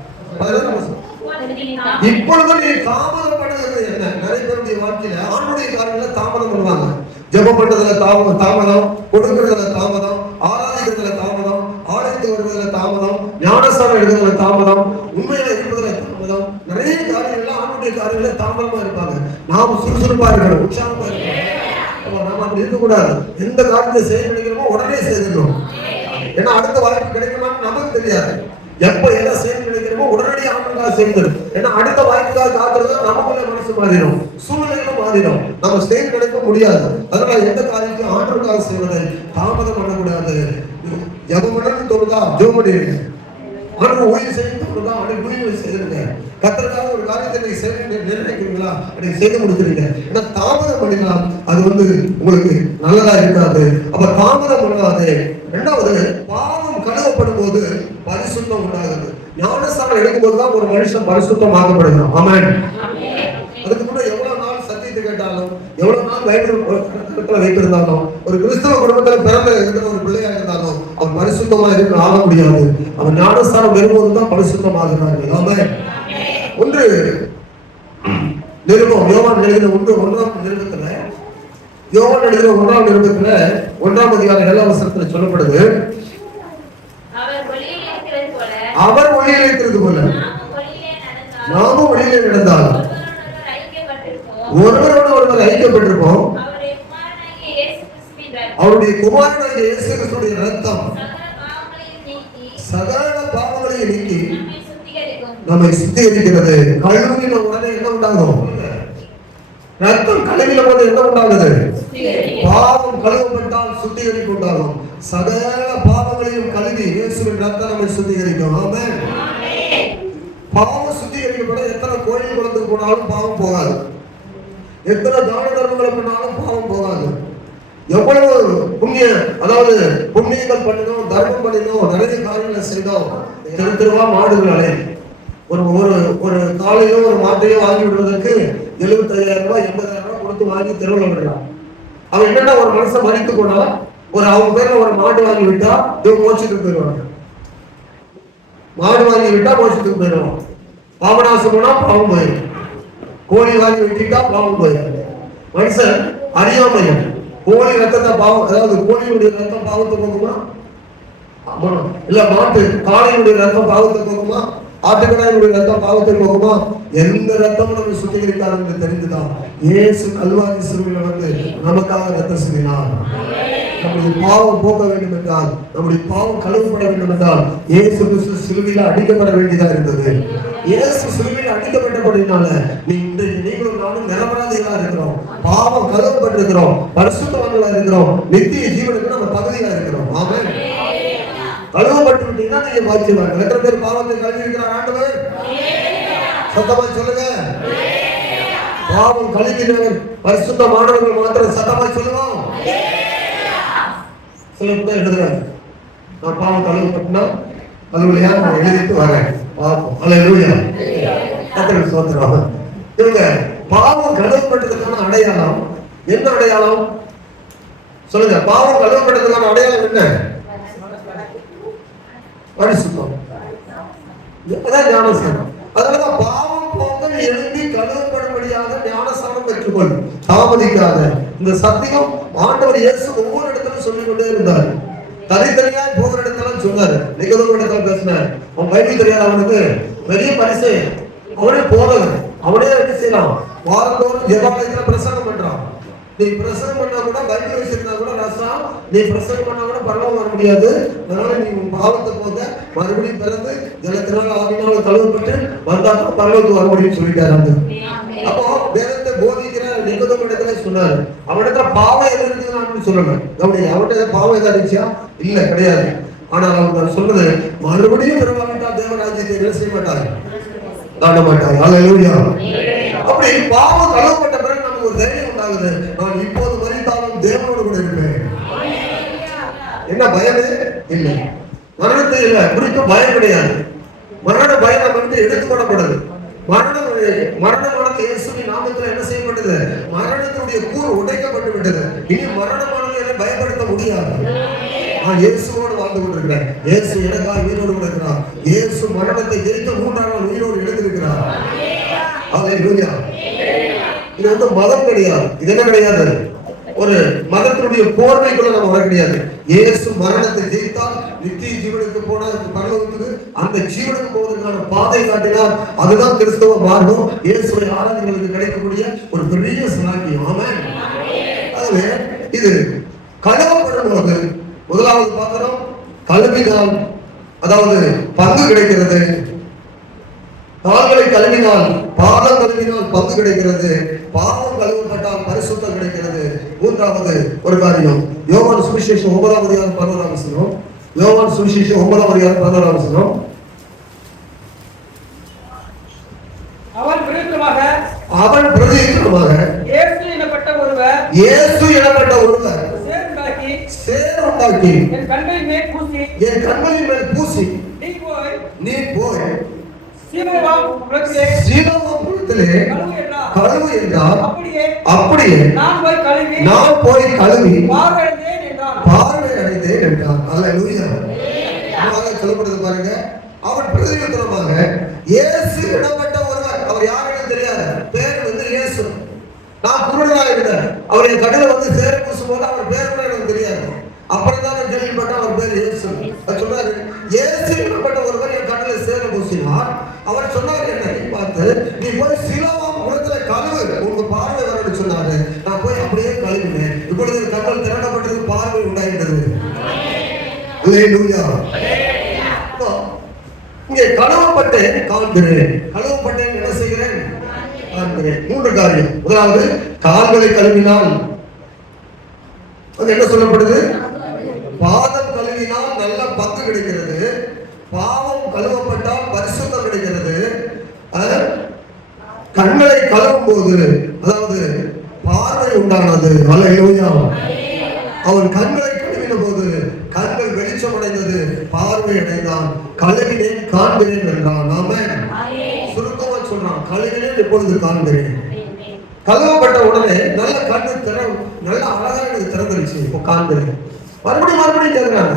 இப்பொழுது நீ தாமதம் பண்ணுறது என்ன? நிறைய பேருடைய வாழ்க்கையில ஆண்டுடைய காரியங்களை தாமதம் பண்ணுவாங்க. ஜெபம் பண்றதுல தாமதம், கொடுக்கறதுல தாமதம், ஆராதிக்கிறதுல தாமதம், ஆலயத்துக்கு வருவதில் தாமதம், ஞானஸ்நானம் எடுக்கிறதுல தாமதம், உண்மையில இருப்பதுல தாமதம், நிறைய காரியங்கள்ல ஆண்டுடைய காரியங்கள தாமதமா இருப்பாங்க. நாம சுறுசுறுப்பா இருக்கணும், உற்சாகமா இருக்கணும். நாம அப்படி இருக்கக்கூடாது. எந்த காரியத்தை செய்ய நினைக்கிறோமோ உடனே செய்யணும். ஏன்னா அடுத்த வாய்ப்பு கிடைக்குமான்னு நமக்கு தெரியாது. எப்ப எதை செய்ய நினைக்கிறோமோ உடனடியாக ஆண்டுக்காக செய்யணும். ஏன்னா அடுத்த வாய்ப்புக்காக காத்துறது நமக்குள்ள மனசு மாறிடும், சூழ்நிலைகளும் மாறிடும். நம்ம செய்ய நினைக்க முடியாது. அதனால எந்த காரியத்தையும் ஆண்டுக்காக செய்வதை தாமதம் பண்ணக்கூடாது. ஜபமன்னு தோணுதா ஜெபம் பண்ணிருங்க. ஆண்டு ஊழியம் செய்ய தோணுதா அன்னைக்கு ஊழியம் செய்திருங்க. கர்த்தருக்காக ஒரு காரியத்தை நீங்க செய்ய நிர்ணயிக்கிறீங்களா, அன்னைக்கு செய்து முடிச்சிருங்க. ஏன்னா தாமதம் பண்ணினா அது வந்து உங்களுக்கு நல்லதா இருக்காது. அப்ப தாமதம் பண்ணாது. இரண்டாவது, பாவம் கழுவப்படும் போது பரிசுத்தம் உண்டாகுது. ஞானஸ்நானம் எடுக்கும் போதுதான் ஒரு மனுஷன் பரிசுத்தமாகப்படுகிறான். ஆமென். அதுக்கு கூட எவ்வளவு நாள் சத்தியத்தை கேட்டாலும், எவ்வளவு நாள் பைபிள் வைத்திருந்தாலும், ஒரு கிறிஸ்தவ குடும்பத்துல பிறந்த இருக்கிற ஒரு பிள்ளையா இருந்தாலும் அவன் பரிசுத்தமா இருக்க ஆக முடியாது. அவன் ஞானஸ்நானம் வரும்போதுதான் பரிசுத்தமாகிறார்கள். ஆமென். ஒன்று நிருபம், யோவான் எழுதின 1:1 நிருபத்துல, யோவான் எழுதின 1 நிருபத்துல 1 அதிகாரம் 7 வசனத்துல சொல்லப்படுது, அவர் ஒளியில் இருக்கிறது போல நாமும் ஒளியிலே நடந்தால் ஒருவரோடு ஒருவர் ஐக்கியப்பட்டிருப்போம். அவருடைய குமாரனாகிய இயேசு கிறிஸ்துவின் இரத்தம் சகல பாவங்களையும் நீக்கி நம்மை சுத்திகரிக்கிறது. கழுவின உடனே என்ன உண்டாகும்? ரத்தம் கழுவின போது என்ன உண்டாகுது? பாவம் கழுவப்பட்டால் சுத்திகரிப்பு உண்டாகும். சகல பாவங்களையும் கழுவி இயேசுவின் ரத்தம் நம்மை சுத்திகரிக்கும். ஆமென். பாவம் சுத்திகரிக்கப்பட எத்தனை கோயில் குளத்துக்கு போனாலும் பாவம் போகாது, எத்தனை தான தர்மங்களை பண்ணாலும் பாவம் போகாது. எவ்வளவு புண்ணியங்கள் பண்ணினோம், தர்மம் பண்ணினோம், நிறைய காரியங்களை செய்தோம். தெருவா மாடுகள் அலை ஒரு ஒரு காலையோ ஒரு மாட்டையோ வாங்கி விடுவதற்கு 75,000 ரூபாய் 80,000 ரூபாய் கொடுத்து வாங்கி தெருவில் விடுறான். அவன் என்னன்னா ஒரு மனுஷன் மறித்து போனா அவங்க பேர்ல ஒரு மாடு வாங்கி விட்டா இவங்க மோட்சத்துக்கு போயிடுவாங்க. மாடு வாங்கி விட்டா மோட்சத்துக்கு போயிடுவான். பாவநாசம் போனா பாவம் போயிடும். கோழி வாங்கி விட்டுட்டா பாவம் போயிடும். மனுஷன் அறியாமையும் கோழி ரத்தத்தை பாவம், அதாவது கோழியுடைய ரத்தம் பாவத்தை போகுமா? இல்ல மாட்டு காளையுடைய ரத்தம் பாவத்தை போகுமா? ஆட்டுக்கடாயினுடைய ரத்தம் பாவத்தை போகுமா? எந்த ரத்தமும் நம்ம சுத்திகரிக்காது என்று தெரிந்துதான் இயேசு கல்வாரி சிலுவையில் வந்து நமக்காக ரத்தம் சிந்தினார். நம்முடைய பாவம் போக வேண்டும் என்றால், நம்முடைய பாவம் கழுவப்பட வேண்டும் என்றால் இயேசு கிறிஸ்து சிலுவையில் அடிக்கப்பட வேண்டியதா இருந்தது. இயேசு சிலுவையில் அடிக்கப்பட்டபடினால நீங்களும் நானும் நிரபராதிகளா இருக்கிறோம், பாவம் கழுவப்பட்டிருக்கிறோம், பரிசுத்தவான்களா இருக்கிறோம், நித்திய ஜீவனுக்கு நம்ம தகுதியா இருக்கிறோம். ஆமென். கழுவப்பட்டு விட்டீங்கன்னா நீங்க பாக்கியவான்கள். எத்தனை பேர் பாவத்தை கழுவி இருக்கிறார் ஆண்டவர்? சத்தமா சொல்லுங்க. பாவம் கழுவினவர் பரிசுத்தமானவர்கள் மாத்திரம் சத்தமா சொல்லுவோம். சில பேர் எழுதுறாங்க, நான் பாவம் கழுவப்பட்டா அதுலையா நான் எழுதிட்டு வரேன் பாவம். அல்லேலூயா. கர்த்தருக்கு ஸ்தோத்திரம். இவங்க பாவம் கழுவப்பட்டதுக்கான அடையாளம் என்ன? அடையாளம் சொல்லுங்க. பாவம் கழுவப்பட்டதுக்கான அடையாளம் என்ன? பரிசுத்தம். அதான் ஞானஸ்நானம். அதனாலதான் பாவம் போக எழுதி கழுவப்படும்படியாக உடனடியாக ஞானஸ்நானம் பெற்றுக்கொள், தாமதிக்காத. இந்த சத்தியம் ஆண்டவர் இயேசு ஒவ்வொரு இடத்துல சொல்லிக் கொண்டே இருந்தார். தனித்தனியாய் போகிற இடத்துல சொன்னாரு. நிகழ்வு இடத்துல பேசினார். அவன் பைபிள் தெரியாது, அவனுக்கு பெரிய பரிசு, அவனே போறவன், அவனே என்ன செய்யலாம், வாரந்தோறும் ஜெபாலயத்துல பிரசங்கம் பண்றான். நீ பிரசங்கம் பண்ணா கூட, பைபிள் வச்சிருந்தா கூட ரசம், நீ பிரசங்கம் பண்ணா கூட பரவாயில்ல வர முடியாது. அதனால நீ உன் பாவத்தை போக மறுபடியும் பிறந்து ஜலத்தினால ஆவினால கழுவப்பட்டு வந்தாலும் பரலோகத்துக்கு வர முடியும்னு சொல்லிட்டாரு. அப்போ வேதத்தை போதிக்கிற நிகழ்வு இடத்துல சொன்னாரு. அவனிடத்துல பாவம் எது இருக்குதுன்னு சொல்லணும். அவன்கிட்ட பாவம் எதாவது இருந்துச்சா? இல்ல, கிடையாது. ஆனால் அவர் சொல்றது, மறுபடியும் பிறவாவிட்டா தேவராஜ்யத்தை என்ன செய்ய மாட்டாரு, காண மாட்டாரு. அல்லேலூயா. அப்படி பாவம் கழுவப்பட்ட பிறகு நமக்கு ஒரு தைரியம் உண்டாகுது. நான் இப்போது மரித்தாலும் தேவனோடு கூட இருப்பேன். என்ன பயமே இல்லை, மரணத்தை இல்லை குறித்து பயம் கிடையாது. மரண பயம் நம்ம எடுத்துக்கொள்ளப்படுது. மரணமானது இயேசுவின் நாமத்தில் என்ன செய்யப்பட்டது, மரணத்தினுடைய கூறு உடைக்கப்பட்டு விட்டது. இனி மரணமானது என்னை பயப்படுத்த முடியாது. நான் இயேசுவோடு வாழ்ந்து கொண்டிருக்கிறேன். இயேசு எனக்காக உயிரோடு இருக்கிறார். இயேசு மரணத்தை ஜெயித்த 3ஆம் நாள் உயிரோடு எழுந்திருக்கிறார். அல்லேலூயா. இது வந்து மதம் கிடையாது. இது என்ன கிடையாது, ஒரு மதத்தினுடைய போர்வைக்குள்ள நம்ம வர கிடையாது. இயேசு மரணத்தை ஜெயித்தால் நித்திய ஜீவனுக்கு போன பரலோகத்துக்கு, அந்த ஜீவனுக்கு போவதற்கான பாதை காட்டினார். அதுதான் கிறிஸ்தவ மார்க்கம். இயேசுவை ஆராதனைகளுக்கு கிடைக்கக்கூடிய ஒரு பெரிய சாக்கியம். ஆமென். ஆகவே இது கழுவப்படும் போது முதலாவது பாத்திரம் கழுவினால், அதாவது பங்கு கிடைக்கிறது. கால்களை கழுவினால், பாதம் கழுவினால் பங்கு கிடைக்கிறது. பாவம் கழுவப்பட்டால் பரிசுத்தம் கிடைக்கிறது. மூன்றாவது ஒரு காரியம், யோவான் சுவிசேஷம் 9ஆம் அதிகாரம் 11ஆம் வசனம். யோவான் சுவிசேஷம் 9ஆம் அதிகாரம் 11ஆம் வசனம். அவன் பிரதியுத்தரமாக இயேசு எனப்பட்ட ஒருவர் சேர் உண்டாக்கி என் கண்களின் மேல் பூசி நீ போய் சீலோவாம் குளத்திலே கழுவு என்றார். அப்படியே நான் போய் கழுவி பார்வை அடைந்தேன் என்றார். அல்லேலூயா. சொல்லப்படுது பாருங்க. அவன் பிரதியுத்தரமாக இயேசு இடப்பட்ட ஒருவர், அவர் யாருன்னு தெரியாது, பேர் வந்து இயேசு. நான் குருடனா இருந்தேன், அவர் என் கடையில வந்து சேர பூசும் போது அவர் பேர் கூட எனக்கு தெரியாது. அப்புறம் தான் நான் கேள்விப்பட்டேன் அவர் பேர் இயேசு. சொன்னாரு, இயேசு இடப்பட்ட ஒருவர் என் கடையில சேர பூசினார். அவர் சொன்னார், என்னை பார்த்து நீ போய் சிலோவாம் குளத்துல கழுவு, உங்க பார்வை வரணும்னு சொன்னாரு. நான் போய் அப்படியே கழுவினேன். இப்பொழுது கண்கள் திரண்டப்பட்டது, பார்வை உண்டாயிட்டது. அல்லேலூயா. இங்கே கழுவப்பட்டேன் காண்கிறேன். கழுவப்பட்டேன் என்ன செய்கிறேன், காண்கிறேன். மூன்று காரியம். முதலாவது கால்களை கழுவினால் அது என்ன சொல்லப்படுது, பாதம் கழுவினால் நல்ல பங்கு கிடைக்கிறது. பாவம் கழுவப்பட்டால் பரிசுத்தம் கிடைக்கிறது. கண்களை கழுவும் போது அதாவது பார்வை உண்டானது. அல்லேலூயா. அவன் கண்களை கழுவின போது கண்கள் வெளிச்சம் அடைந்தது, பார்வை அடைந்தான். கழுவினேன் காண்கிறேன் என்றான். ஆமென். சுருக்கமா சொல்றான், கழுவினேன் இப்பொழுது காண்கிறேன். கழுவப்பட்ட உடனே நல்ல கண்ணு நல்ல அழகா எனக்கு திறந்துருச்சு, இப்போ காண்கிறேன். மறுபடியும் கேட்கிறாங்க,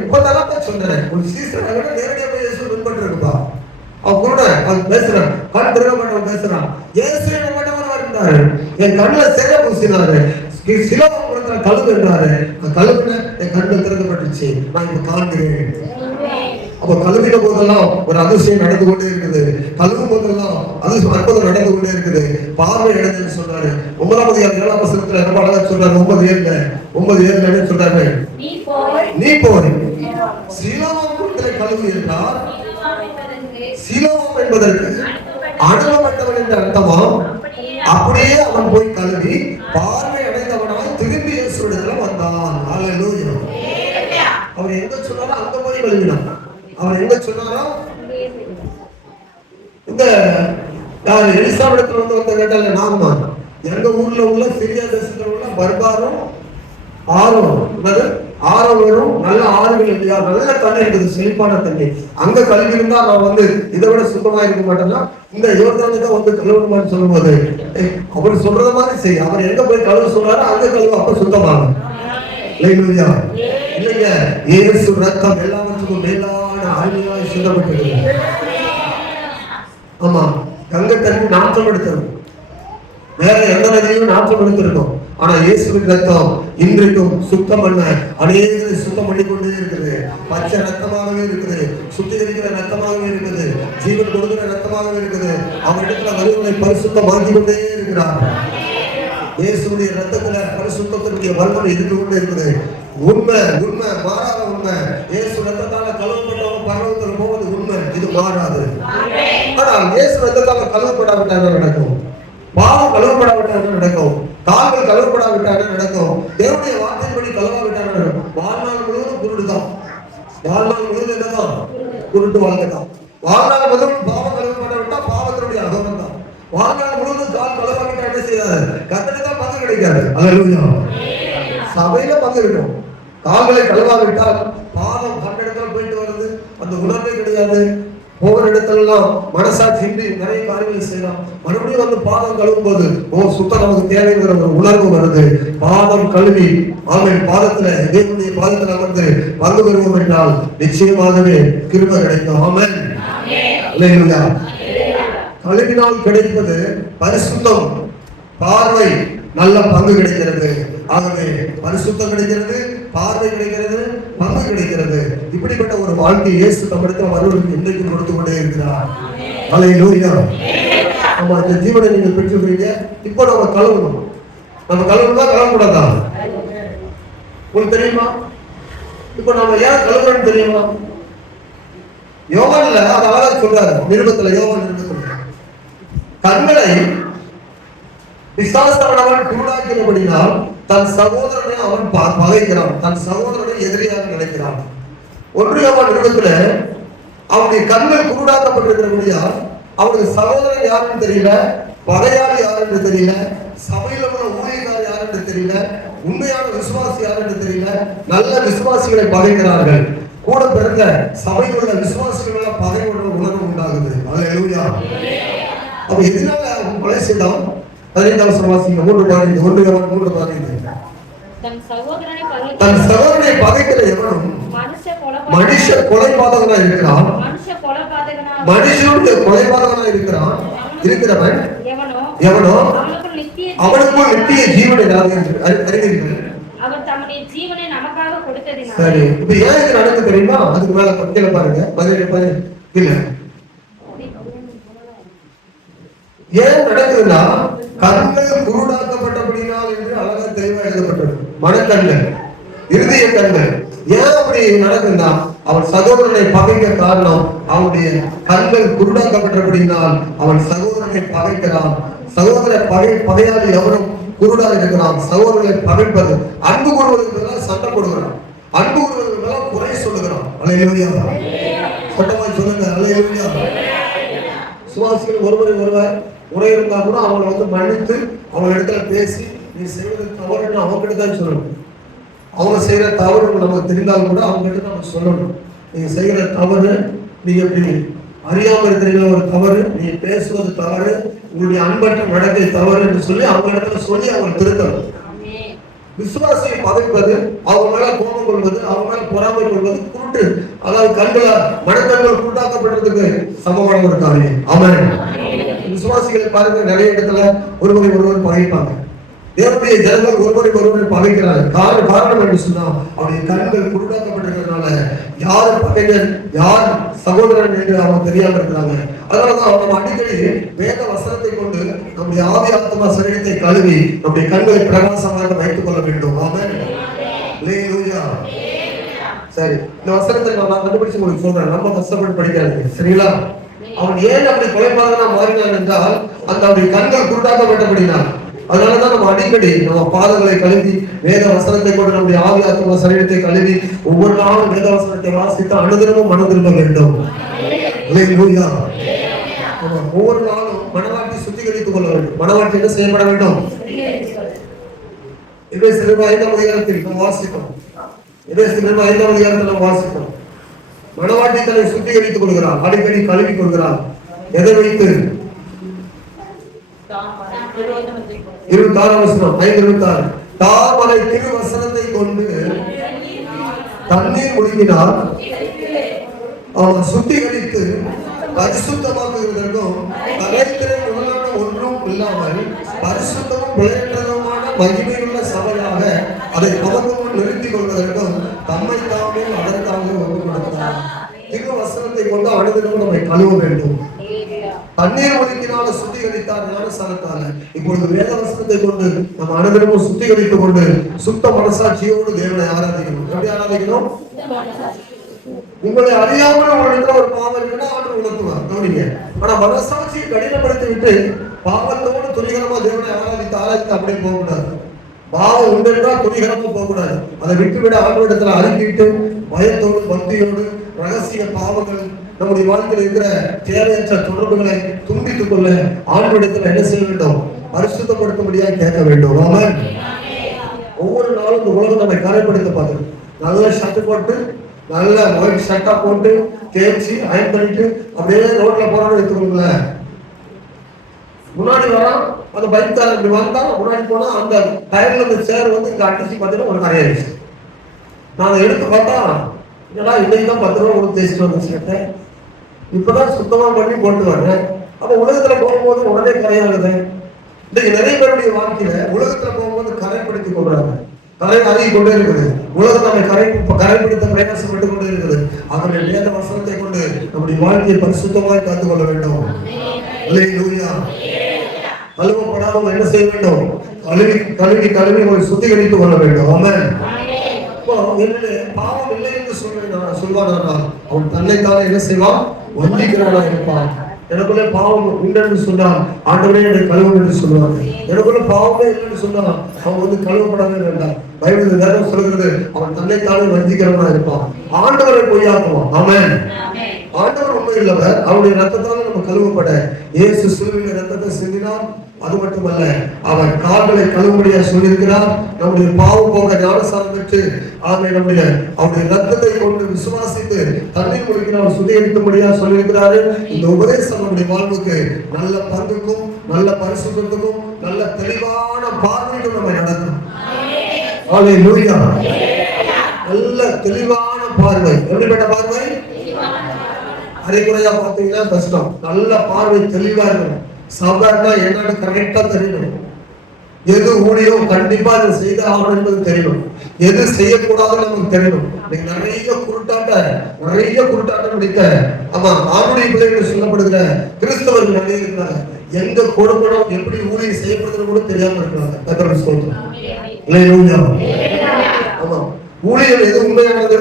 இப்பதான் சொன்னேன், ஒரு சீசன் நேரடியா போய் இயேசு பின்பற்றிருப்பா. அவன் கூட அவன் பேசுறான், கண் திறக்கப்பட்டவன் பேசுறான். இயேசு என்னப்பட்டவன் இருந்தாரு, என் கண்ணுல சேர பூசினாரு, சிலோவாம் கழுவு என்றாரு. கழுவுன என் கண்கள் திறக்கப்பட்டுச்சு, நான் இப்ப காண்கிறேன். அப்ப கழுவின போதெல்லாம் ஒரு அதிசயம் நடந்து கொண்டே இருக்குது. கழுவும் போதெல்லாம் அற்புதம் நடந்து கொண்டே இருக்குது. பார்வை அடைஞ்சு சொல்றாரு. 9ஆம் அதிகாரம் 7ஆம் வசனத்துல ரொம்ப அழகா சொல்றாரு. 9:7 என்ன சொல்றாரு, நீ போய் சிலோவாம் குளத்திலே கழுவு என்றார். சிலோவாம் என்பதற்கு அனுபவப்பட்டவன் என்ற அர்த்தமாம். அப்படியே அவன் போய் கழுவி பார்வை அடைந்தவனாய் திரும்பி இயேசுவிடத்துல வந்தான். அல்லேலூயா. அவர் எங்க சொன்னாரோ அங்க போய் கழுவினான். அவர் எங்க சொன்னாரோ, இந்த எலிசாவிடத்துல வந்து கேட்டால நாகமான், எங்க ஊர்ல உள்ள சிரியா தேசத்துல உள்ள பர்பாரும் ஆரோவரும் நல்ல ஆறுகள் இல்லையா, நல்ல தண்ணி இருக்குது, செழிப்பான தண்ணி. அங்க கழுவி இருந்தா நான் வந்து இதை விட சுத்தமா இருக்க மாட்டேன்னா இந்த யோர்தானை தான் வந்து கழுவணுமான்னு சொல்லும் போது அவர் சொல்றத மாதிரி செய். அவர் எங்க போய் கழுவ சொல்றாரு அங்க கழுவு, அப்ப சுத்தமாகும். இல்லையா? இல்லைங்க, இயேசு ரத்தம் எல்லாவற்றுக்கும் மேலான ஆழ்மையாய் சுத்தப்பட்டது. ஆமா, கங்கை தண்ணி நாற்றம் எடுத்தது. வேற எந்த நதியும் நாற்றம் எடுத்திருக்கும். ஆனா இயேசுவின் ரத்தம் இன்றைக்கும் சுத்தம் பண்ண அநேகரை சுத்தம் பண்ணி கொண்டே இருக்குது. பச்சை ரத்தமாகவே இருக்குது, சுத்திகரிக்கிற ரத்தமாகவே இருக்குது, ஜீவன் கொடுக்கிற ரத்தமாகவே இருக்குது. அவங்க இடத்துல வருவனை பரிசுத்தமாக்கி கொண்டே இருக்கிறார். இயேசுடைய ரத்தத்துல பரிசுத்தத்தினுடைய வல்லமை இருந்து கொண்டே இருக்குது. உண்மை உண்மை மாறாத உண்மை. இயேசு ரத்தத்தால கழுவப்பட்டவங்க பரலோகத்துக்கு போவது உண்மை, இது மாறாது. ஆனால் இயேசு ரத்தத்தால கழுவப்படாவிட்டால் நடக்கும், பாவம் கழுவப்படாவிட்டால் நடக்கும், கால்கள் கழுவப்படாவிட்டால் நடக்கும், தேவனுடைய வார்த்தையின்படி கழுவாவிட்டால் நடக்கும். வாழ்நாள் முழுவதும் குருடுதான், வாழ்நாள் முழுவதும் என்னதான் குருட்டு வாழ்க்கைதான். வாழ்நாள் முழுவதும் பாவம் கழுவப்படாவிட்டா பாவத்தினுடைய அகமம் தான். வாழ்நாள் முழுவதும் கால் கழுவாவிட்டா என்ன செய்யாது? கத்தனுக்கு தான் பங்கு கிடைக்காது. அல்லேலூயா. சபையில பங்கு இருக்கும். கால்களை கழுவாவிட்டால் பாவம் கண்ணிடத்துல போயிட்டு வருது, அந்த உணர்வே கிடையாது. ஒவ்வொரு இடத்துலாம் மனசாட்சி இன்றி நிறைய காரியங்களை செய்யலாம். மறுபடியும் வந்து பாதம் கழுவும் போது சுத்தம் நமக்கு தேவைங்கிற ஒரு உணர்வு வருது. பாதம் கழுவி ஆமென் பாதத்துல தேவனுடைய பாதத்தில் அமர்ந்து பங்கு பெறுவோம் என்றால் நிச்சயமாகவே கிருபை கிடைக்கும். ஆமென். அல்லேலூயா. கழுவினால் கிடைப்பது பரிசுத்தம், பார்வை, நல்ல பங்கு கிடைக்கிறது. ஆகவே பரிசுத்தம் கிடைக்கிறது, பார்வை கிடைக்கிறது, பங்கு கிடைக்கிறது. இப்படிப்பட்ட ஒரு வாழ்க்கை இயேசு நம்மிடத்தில் வருவதற்கு இன்றைக்கு கொடுத்து கொண்டே இருக்கிறார். அல்லேலூயா. நம்ம இந்த ஜீவனை நீங்க பெற்றுக்கிறீங்க. இப்போ நம்ம கழுவணும். நம்ம கழுவணுமா கழுவக்கூடாதா? உங்களுக்கு தெரியுமா? இப்போ நம்ம ஏன் கழுவுறோம்னு தெரியுமா? யோவான்ல அது அழகா சொல்றாரு. நிருபத்துல யோவான் நிருபத்துல கண்களை பிசாசானவன் குருடாக்கினபடியால் தன் சகோதரனை அவன் பகைக்கிறான், தன் சகோதரனை எதிரியாக நினைக்கிறான். 1 யோவான் நிருபத்துல அவனுடைய கண்கள் குருடாக்கப்பட்டிருக்கிறபடியால் அவனுக்கு சகோதரன் யாருன்னு தெரியல, பகையாளி யாருன்னு தெரியல, சபையில உள்ள ஊழியக்காரர் யாருன்னு தெரியல, உண்மையான விசுவாசி யாருன்னு தெரியல. நல்ல விசுவாசிகளை பகைக்கிறார்கள். கூட பிறந்த சபையில் உள்ள விசுவாசிகள பகை உணர்வு உண்டாகுது. அல்லேலூயா. அப்ப எதனால கொலை செய்தான்? 15 வசனம் 3:15 தன் சகோதரனை பகைக்கிற எவனும் மனுஷ கொலைபாதகனா இருக்கிறான், மனுஷனுடைய கொலைபாதகனா இருக்கிறவன் எவனோ அவனுக்குள் நித்திய ஜீவன் அறிவீர்கள். சரி, இப்ப ஏன் இது நடக்குது தெரியுமா? அதுக்கு மேல கீழே பாருங்க, இல்ல ஏன் நடக்குதுன்னா கண்கள் குருடாக்கப்பட்டபடினால் என்று அழகா தெளிவா எழுதப்பட்டது. மனக்கண்கள், இருதய கண்கள். ஏன் அப்படி நடக்குதுன்னா அவன் சகோதரனை பகைக்க காரணம் அவனுடைய கண்கள் குருடாக்கப்பட்டபடினால் அவன் சகோதரனை பகைக்கிறான். சகோதர பகையாளி எவரும் குருடா இருக்கிறான். சகோதரனை பகைப்பது, அன்பு கூறுவதற்கு சண்டை போடுகிறான், அன்பு கூறுவதற்கு குறை சொல்லுகிறான். அல்லேலூயா. சட்டமா சொல்லுங்க. அல்லேலூயா. சுவாசிகள் ஒருவர் குறை இருந்தா கூட அவங்களை வந்து மன்னித்து அவங்க இடத்துல பேசி நீ செய்வது தவறுன்னு அவங்க கிட்ட தான் சொல்லணும். அவங்க செய்யற தவறு நமக்கு தெரிந்தாலும் கூட அவங்க கிட்ட நம்ம சொல்லணும். நீங்க செய்யற தவறு, நீங்க எப்படி அறியாம இருக்கிறீங்களா ஒரு தவறு, நீ பேசுவது தவறு, உங்களுடைய அன்பற்ற நடக்கை தவறு என்று சொல்லி அவங்க இடத்துல சொல்லி அவங்க திருத்தணும். விசுவாசியை பகைப்பது, அவங்க மேல கோபம் கொள்வது, அவங்க மேல பொறாமை கொள்வது குருட்டு, அதாவது கண்களா மனக்கண்கள் குருட்டாக்கப்பட்டதுக்கு சமமான ஒரு காரியம். ஆமென். விசுவாசிகளை பாருங்க, நிறைய இடத்துல ஒருவர் பகைப்பாங்க. தேவனுடைய ஜனங்கள் ஒருவர் பகைக்கிறார்கள். காரணம் என்று சொன்னா அவருடைய கண்கள் குருடாக்கப்பட்டிருக்கிறதுனால யார் பகைஞர் யார் சகோதரன் என்று அவங்க தெரியாம இருக்கிறாங்க. அதனாலதான் அவங்க அடிக்கடி வேத வசனத்தை கொண்டு நம்முடைய ஆவி ஆத்மா சரீரத்தை கழுவி நம்முடைய கண்களை பிரகாசமாக வைத்துக் கொள்ள வேண்டும். ஆமென். அல்லேலூயா. சரி, இந்த வசனத்தை நான் கண்டுபிடிச்சு உங்களுக்கு சொல்றேன். நம்ம கஷ்டப்பட்டு படிக்காதீங்க, சரிங்களா? அவன் ஏன் அப்படி கொலைபாதகனா மாறினான் என்றால் அந்த அவருடைய கண்கள் குருடாக்கப்பட்டபடினான். அதனாலதான் நம்ம அடிக்கடி நம்ம பாதங்களை கழுவி வேத வசனத்தை கொண்டு நம்முடைய ஆவி ஆத்மா சரீரத்தை கழுவி ஒவ்வொரு நாளும் வேத வசனத்தை வாசித்து அனுதினமும் மனம் திரும்ப வேண்டும். அல்லேலூயா. ஒவ்வொரு நாளும் மனவாட்டி சுத்திகரித்துக் கொள்ள வேண்டும். மனவாட்டி என்ன செய்யப்பட வேண்டும்? எபேசியர் 5ஆம் அதிகாரத்தில் நாம் வாசிக்கிறோம். எபேசியர் 5ஆம் அதிகாரத்தில் நாம் வாசிக்கிறோம். மனவாட்டி தன்னை சுத்திகரித்துக் கொள்கிறார், அடிக்கடி கழுவி கொள்கிறார். எதை வைத்து? 26 வசனம் 5:26 தாமரை திருவசனத்தை கொண்டு தண்ணீர் முழுங்கினார், அவன் சுத்திகரித்து பரிசுத்தமாக்குவதற்கும் தலைத்திரை முதலான ஒன்றும் இல்லாமல் பரிசுத்தமும் பிழையற்றதுமான மகிமையுள்ள சபையாக அதை பதக்கமும் நிறுத்திக் கொள்வதற்கும் தம்மை தாமே அதற்காக ஒப்புக் கொடுத்தார். திரு வசனத்தை கொண்டு அனுதினமும் நம்மை கழுவ வேண்டும். தண்ணீர் ஒதுக்கினால சுத்திகரித்தார் ஞானஸ்நானத்தால. இப்பொழுது வேத வசனத்தை கொண்டு நம்ம அனுதினமும் சுத்திகரித்துக் கொண்டு சுத்த மனசாட்சியோடு தேவனை ஆராதிக்கணும். எப்படி ஆராதிக்கணும்? உங்களை அறியாமல் உங்களுக்கு ஒரு பாவம் இருக்குன்னா ஆண்டு உணர்த்துவார், கவனிங்க. ஆனா மனசாட்சியை கடினப்படுத்தி விட்டு பாவத்தோடு துணிகரமா தேவனை ஆராதித்து அப்படியே போகக்கூடாது. பாவம் உண்டென்றா துணிகரமா போகக்கூடாது. அதை விட்டுவிட ஆண்டவரிடத்துல அறிக்கிட்டு பயத்தோடு பக்தியோடு ரகசிய பாவங்கள் நம்முடைய வாழ்க்கையில் இருக்கிற தேவையற்ற தொடர்புகளை துண்டித்துக் கொள்ள ஆண்டவரிடத்துல என்ன செய்ய வேண்டும்? பரிசுத்தப்படுத்த முடியாது கேட்க வேண்டும். ஆமென். ஒவ்வொரு நாளும் இந்த உலகம் நம்மை கரைப்படுத்த பார்த்து நல்ல ஷர்ட் போட்டு நல்ல ஒயிட் ஷர்ட்டா போட்டு தேய்ச்சி அயன் பண்ணிட்டு அப்படியே ரோட்ல போறான்னு எடுத்துக்கோங்களேன். முன்னாடி வரான் அந்த பைக்கார இப்படி வந்தா முன்னாடி போனா அந்த டயர்ல இருந்த சேர் வந்து இங்க அடிச்சு பார்த்தீங்கன்னா ஒரு கரையாயிடுச்சு. நான் எடுத்து பார்த்தா ஏன்னா இன்னைக்கு தான் 10 ரூபா கொடுத்து தேய்ச்சிட்டு வந்து ஷர்ட்டை இப்பதான் சுத்தமா பண்ணி போட்டு வரேன். அப்ப உலகத்துல போகும்போது உடனே கரையாகுது. இன்னைக்கு நிறைய பேருடைய வாழ்க்கையில உலகத்துல போகும்போது கரைப்படுத்தி கொள்றாங்க. கரை அறிய கொண்டே இருக்குது. உலகம் நம்மை கரைப்படுத்த பிரயாசப்பட்டு கொண்டே இருக்குது. அவருடைய வேத வசனத்தை கொண்டு நம்முடைய வாழ்க்கையை பரிசுத்தமாய் காத்துக் கொள்ள வேண்டும். அல்லேலூயா. கழுவப்படாமல் என்ன செய்ய வேண்டும்? கழுவி சுத்திகரித்துக் கொள்ள வேண்டும். ஆமென். பாவம் இல்லை என்று சொல்வானால் அவன் தன்னைத்தானே என்ன செய்வான்? வஞ்சிக்கிறவனா இருப்பான். எனக்குள்ள பாவம் உண்டு சொன்னால் ஆண்டவரே என்னை கழுவும் என்று சொல்லுவாங்க. எனக்குள்ள பாவமே இல்லைன்னு சொன்னால் அவன் வந்து கழுவப்படவே வேண்டாம். பைபிள் வேதம் சொல்கிறது அவன் தன்னைத்தானே வஞ்சிக்கிறவனா இருப்பான். ஆண்டவரை பொய்யாக்குவான். ஆமென். ஆண்டவர் உண்மை இல்லவர். அவருடைய ரத்தத்தால நம்ம கழுவப்பட இயேசு சிலுவையில் ரத்தத்தை சிந்தினார். அது மட்டுமல்ல அவர் கால்களை கழுவும்படியா சொல்லியிருக்கிறார். நம்முடைய பாவம் போக ஞானஸ்நானம் பெற்று அவருடைய ரத்தத்தை கொண்டு விசுவாசித்து தண்ணீர் குடிக்கிறார் சுத்திகரிக்கும்படியா சொல்லியிருக்கிறாரு. இந்த உபதேசம் நம்முடைய வாழ்வுக்கு நல்ல பங்குக்கும் நல்ல பரிசுத்தத்துக்கும் நல்ல தெளிவான பார்வைக்கும் நம்மை நடக்கும். அல்லேலூயா. நல்ல தெளிவான பார்வை. எப்படிப்பட்ட பார்வை? அரைக்குறையா பார்த்தீங்கன்னா கஷ்டம். நல்ல பார்வை தெளிவா இருக்கணும். சாதாரண என்னன்னு கரெக்டா தெரியணும். எது ஊழியம் கண்டிப்பா அதை செய்த ஆகணும் என்பது தெரியணும். எது செய்யக்கூடாதுன்னு நமக்கு தெரியணும். நிறைய குருட்டாட்டம் முடித்த ஆமா ஆணுடைய பிள்ளைகள் சொல்லப்படுகிற கிறிஸ்தவர்கள் நிறைய இருக்கிறாங்க. எங்க கொடுக்கணும் எப்படி ஊழியம் செய்யப்படுதுன்னு கூட தெரியாம இருக்கிறாங்க. கர்த்தருடைய ஸ்தோத்திரம். அல்லேலூயா. ஆமா ஊழியம் எது உண்மையானது,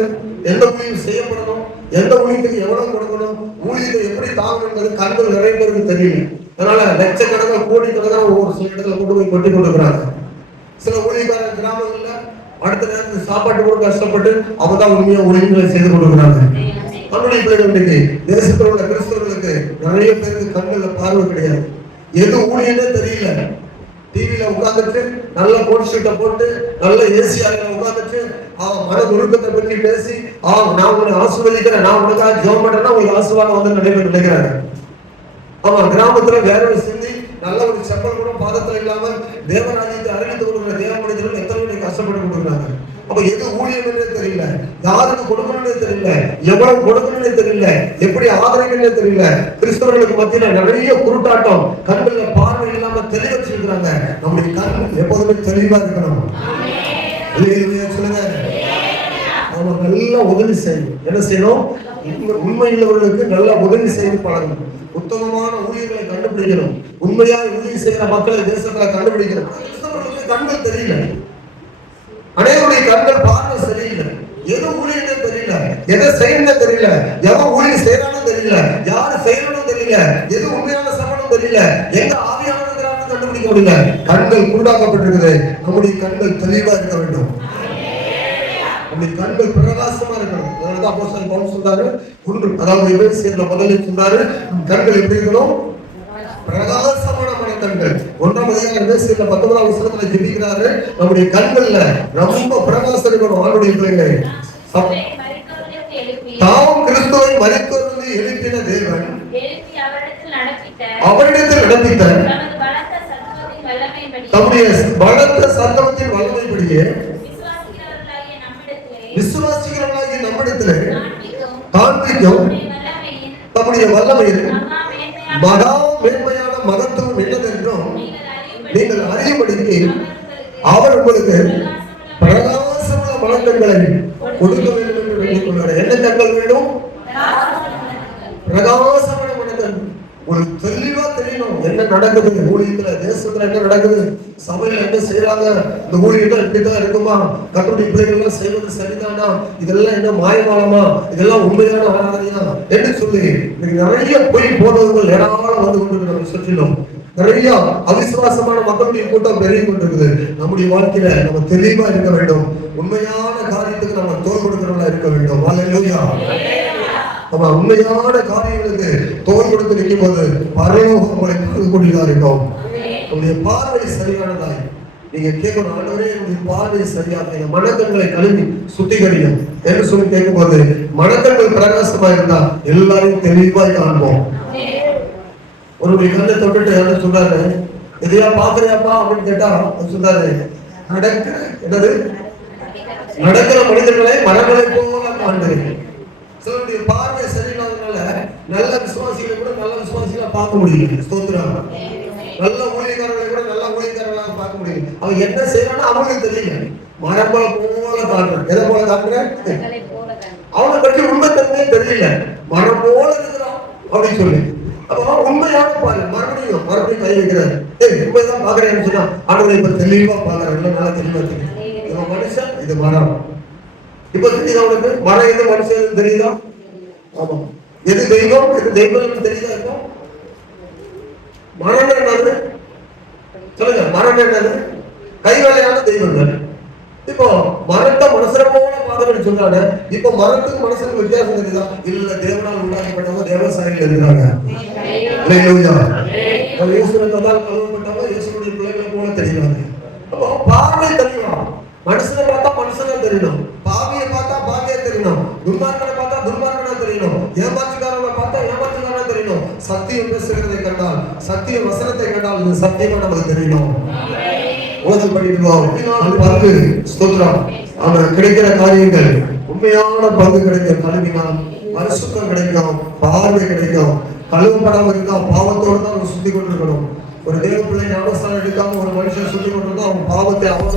எந்த ஊழியம் செய்யப்படணும், எந்த ஊழியத்துக்கு எவ்வளவு கொடுக்கணும், ஊழியத்தை எப்படி தாங்கணும் என்பது கண்கள் நிறைய பேருக்கு தெரியல. அதனால லட்சக்கணக்கான கோடிக்கணக்கான ஒவ்வொரு சில இடத்துல கொண்டு போய் கொட்டி கொண்டிருக்கிறாங்க. சில ஊழியக்கார கிராமங்கள்ல அடுத்த நேரத்துக்கு சாப்பாட்டு கூட கஷ்டப்பட்டு அவதான் உண்மையா ஊழியர்களை செய்து கொண்டிருக்கிறாங்க. நம்முடைய பிள்ளைகள் இன்னைக்கு தேசத்தில் உள்ள கிறிஸ்தவர்களுக்கு நிறைய பேருக்கு கண்கள்ல பார்வை கிடையாது. எது ஊழியனே தெரியல. டிவியில உட்கார்ந்துட்டு நல்ல கோட் ஷீட்டை போட்டு நல்ல ஏசியாரில உட்கார்ந்துட்டு மன ஒழுக்கத்தை பற்றி பேசி நான் உன்னை ஆசீர்வதிக்கிறேன், நான் உனக்காக ஜெபம் பண்றேன்னா உங்களுக்கு ஆசீர்வாதம் வந்து நிறைய பேர் நினைக்கிறாங்க. ஆமா கிராமத்துல வேற சிந்தி நல்ல ஒரு செப்பல் கூட பாதத்துல இல்லாமல் தேவராஜ்யத்தை அறிவித்து கொடுக்குற தேவ மனிதர்கள் எத்தனை பேர் கஷ்டப்பட்டு கொடுக்குறாங்க. அப்ப எது ஊழியம்னே தெரியல, யாருக்கு கொடுக்கணும்னே தெரியல, எவ்வளவு கொடுக்கணும்னே தெரியல, எப்படி ஆதரிக்கணும்னே தெரியல. கிறிஸ்தவர்களுக்கு மத்தியில நிறைய குருட்டாட்டம், கண்கள்ல பார்வை இல்லாம தெளிவ வச்சிருக்கிறாங்க. நம்முடைய கண் எப்போதுமே தெளிவா இருக்கணும். சொல்லுங்க. அவங்க நல்லா உதவி செய்யணும். என்ன செய்யணும்? உண்மையுள்ளவர்களுக்கு நல்லா உதவி செய்து பழகணும். உத்தமமான ஊழியர்களை கண்டுபிடிக்கணும். உண்மையா ஊழியர் செய்கிற மக்களை தேசத்துல கண்டுபிடிக்கணும். கிறிஸ்தவர்களுக்கு கண்கள் தெரியல. அனைவருடைய கண்கள் பார்வை சரியில்லை. எது ஊழியர்னே தெரியல, எதை செய்யணும் தெரியல, எவன் ஊழியர் செய்யறான்னு தெரியல, யாரு செய்யணும் தெரியல, எது உண்மையான சமணம் தெரியல, எங்க ஆவியானவர்களான்னு கண்டுபிடிக்க முடியல. கண்கள் குருடாக்கப்பட்டிருக்குது. நம்முடைய கண்கள் தெளிவா இருக்க வேண்டும். நம்முடைய கண்கள் பிரகாசமா இருக்கணும். அதனாலதான் அப்போஸ்தலன் பவுல் சொல்றாரு, அதாவது எபேசியர்ல முதலில் சொல்றாரு, கண்கள் எப்படி இருக்கணும்? பிரகாசமான மனக்கண்கள். 1ஆம் அதிகாரம் எபேசியர்ல 19ஆம் வசனத்துல ஜெபிக்கிறாரு, நம்முடைய கண்கள்ல ரொம்ப பிரகாசம் இருக்கணும். ஆண்டுடைய பிள்ளைகளை தாம் கிறிஸ்துவை மரித்தோரிலிருந்து எழுப்பின தேவன் அவரிடத்தில் நடப்பித்த தம்முடைய பலத்த சத்தத்தின் வல்லமைப்படியே விசுவாசிக்கிறவர்களாகிய நம்மிடத்திலே காண்பிக்கும் தம்முடைய வல்லமையில் மகா மேன்மையான மகத்துவம் என்னதென்றும் நீங்கள் அறியும்படிக்கு அவர் உங்களுக்கு பிரகாசமான மனக்கண்களை கொடுக்க வேண்டும் என்று வேண்டிக் கொள்கிறார். என்ன கண்கள் வேண்டும்? பிரகாசமான மனக்கண். ஒரு தெளிவா தெரியணும் என்ன நடக்குது ஊழியத்துல, தேசத்துல என்ன நடக்குது, சபையில என்ன செய்யறாங்க, இந்த ஊழியத்தை இப்படிதான் இருக்குமா, கட்டுரை பிள்ளைகள் எல்லாம் செய்வது சரிதானா, இதெல்லாம் என்ன மாயமானமா, இதெல்லாம் உண்மையான ஆராதனையா என்று சொல்லி நிறைய பொய் போனவர்கள் ஏராளம் வந்து கொண்டு நம்ம சுற்றிலும் நிறைய அவிசுவாசமான மக்களுடைய கூட்டம் பெருகி கொண்டிருக்குது. நம்முடைய வாழ்க்கையில நம்ம தெளிவா இருக்க வேண்டும். உண்மையான காரியத்துக்கு நம்ம தோல் கொடுக்கிறவங்களா இருக்க வேண்டும். அல்லேலூயா. நம்ம உண்மையான காரியங்களுக்கு தோல் கொடுத்து நிற்கும் போது பரலோகம் உங்களை பார்க்கக்கூடியதா இருக்கும். உங்களுடைய பார்வை சரியானதாய் நீங்க கேட்கணும், ஆண்டவரே என்னுடைய பார்வை சரியாக என் மனக்கண்களை கழுவி சுத்திகரியும் என்று சொல்லி கேட்கும் போது மனக்கண்கள் பிரகாசமா இருந்தா எல்லாரையும் தெளிவாய் காண்போம். ஒரு கண்ணை தொட்டுட்டு என்ன சொல்றாரு, எதையா பாக்குறியாப்பா அப்படின்னு கேட்டா சொல்றாரு, என்னது நடக்கிற மனிதர்களை மரங்களை போல காண்கிறேன். சிலருடைய பார்வை சரியில்லாதனால நல்ல விசுவாசிகளை கூட நல்ல விசுவாசிகளா பார்க்க முடியல. ஸ்தோத்திரம். நல்ல ஊழியக்காரர்களை கூட நல்ல ஊழியக்காரர்களாக பார்க்க முடியல. அவன் என்ன செய்யறான்னு அவனுக்கு தெரியல. மரங்களை போல காண்றான். எதை போல காண்றான்? அவனை பற்றி உண்மைத்தன்மையே தெரியல. மரம் போல இருக்கிறான் அப்படின்னு சொல்லி அப்ப உண்மையான பாரு மறுபடியும் கை வைக்கிறாரு. உண்மைதான் பாக்குறேன்னு சொன்னா ஆண்டவரை இப்ப தெளிவா பாக்குறேன், நல்லா தெளிவா தெரியும். இவன் மனுஷன், இது மரம். இப்ப தெரியுதா உனக்கு? மரம் எது மனுஷன் தெரியுதா? ஆமா. எது தெய்வம் எது தெய்வம் தெரியுதா? இருக்கும். மரம் என்னது சொல்லுங்க, மரம் என்னது? கைவேலையான தெய்வங்கள். இப்போ மரத்தை மனுஷனை போல பாக்குறேன்னு சொல்றாங்க. இப்ப மரத்துக்கு மனுஷனுக்கு வித்தியாசம் தெரியுதா? இல்ல, தேவனால் உண்டாக்கப்பட்டவங்க தேவசாயிகள் இருக்கிறாங்க. கழுவப்பட்டவங்க இயேசுடைய பிள்ளைகளை போல தெரியுறாங்க. அப்போ பார்வை தெரியணும். மனுஷனை பார்த்தா மனுஷனா தெரியணும், பாவியை பார்த்தா பாவியா தெரியணும், துன்மார்க்கனை பார்த்தா துன்மார்க்கனா தெரியணும், ஏமாற்றுக்காரனை பார்த்தா ஏமாற்றுக்காரனா தெரியணும். சத்தியம் பேசுகிறதை கண்டால், சத்திய வசனத்தை கண்டால் இது சத்தியமா நமக்கு தெரியணும். ஓதல் பண்ணிடுவோம். பங்கு ஸ்தோத்திரம். அவன் கிடைக்கிற காரியங்கள் உண்மையான பங்கு கிடைக்கும். கல்வினால் பரிசுத்தம் கிடைக்கும், பார்வை கிடைக்கும். கழுவப்படாம இருந்தா பாவத்தோடு தான் சுத்தி கொண்டிருக்கணும். ஒரு தேவ பிள்ளை ஞானஸ்தானம் எடுக்காம ஒரு மனுஷன் சுத்தி கொண்டிருந்தா அவன் பாவத்தை அவன்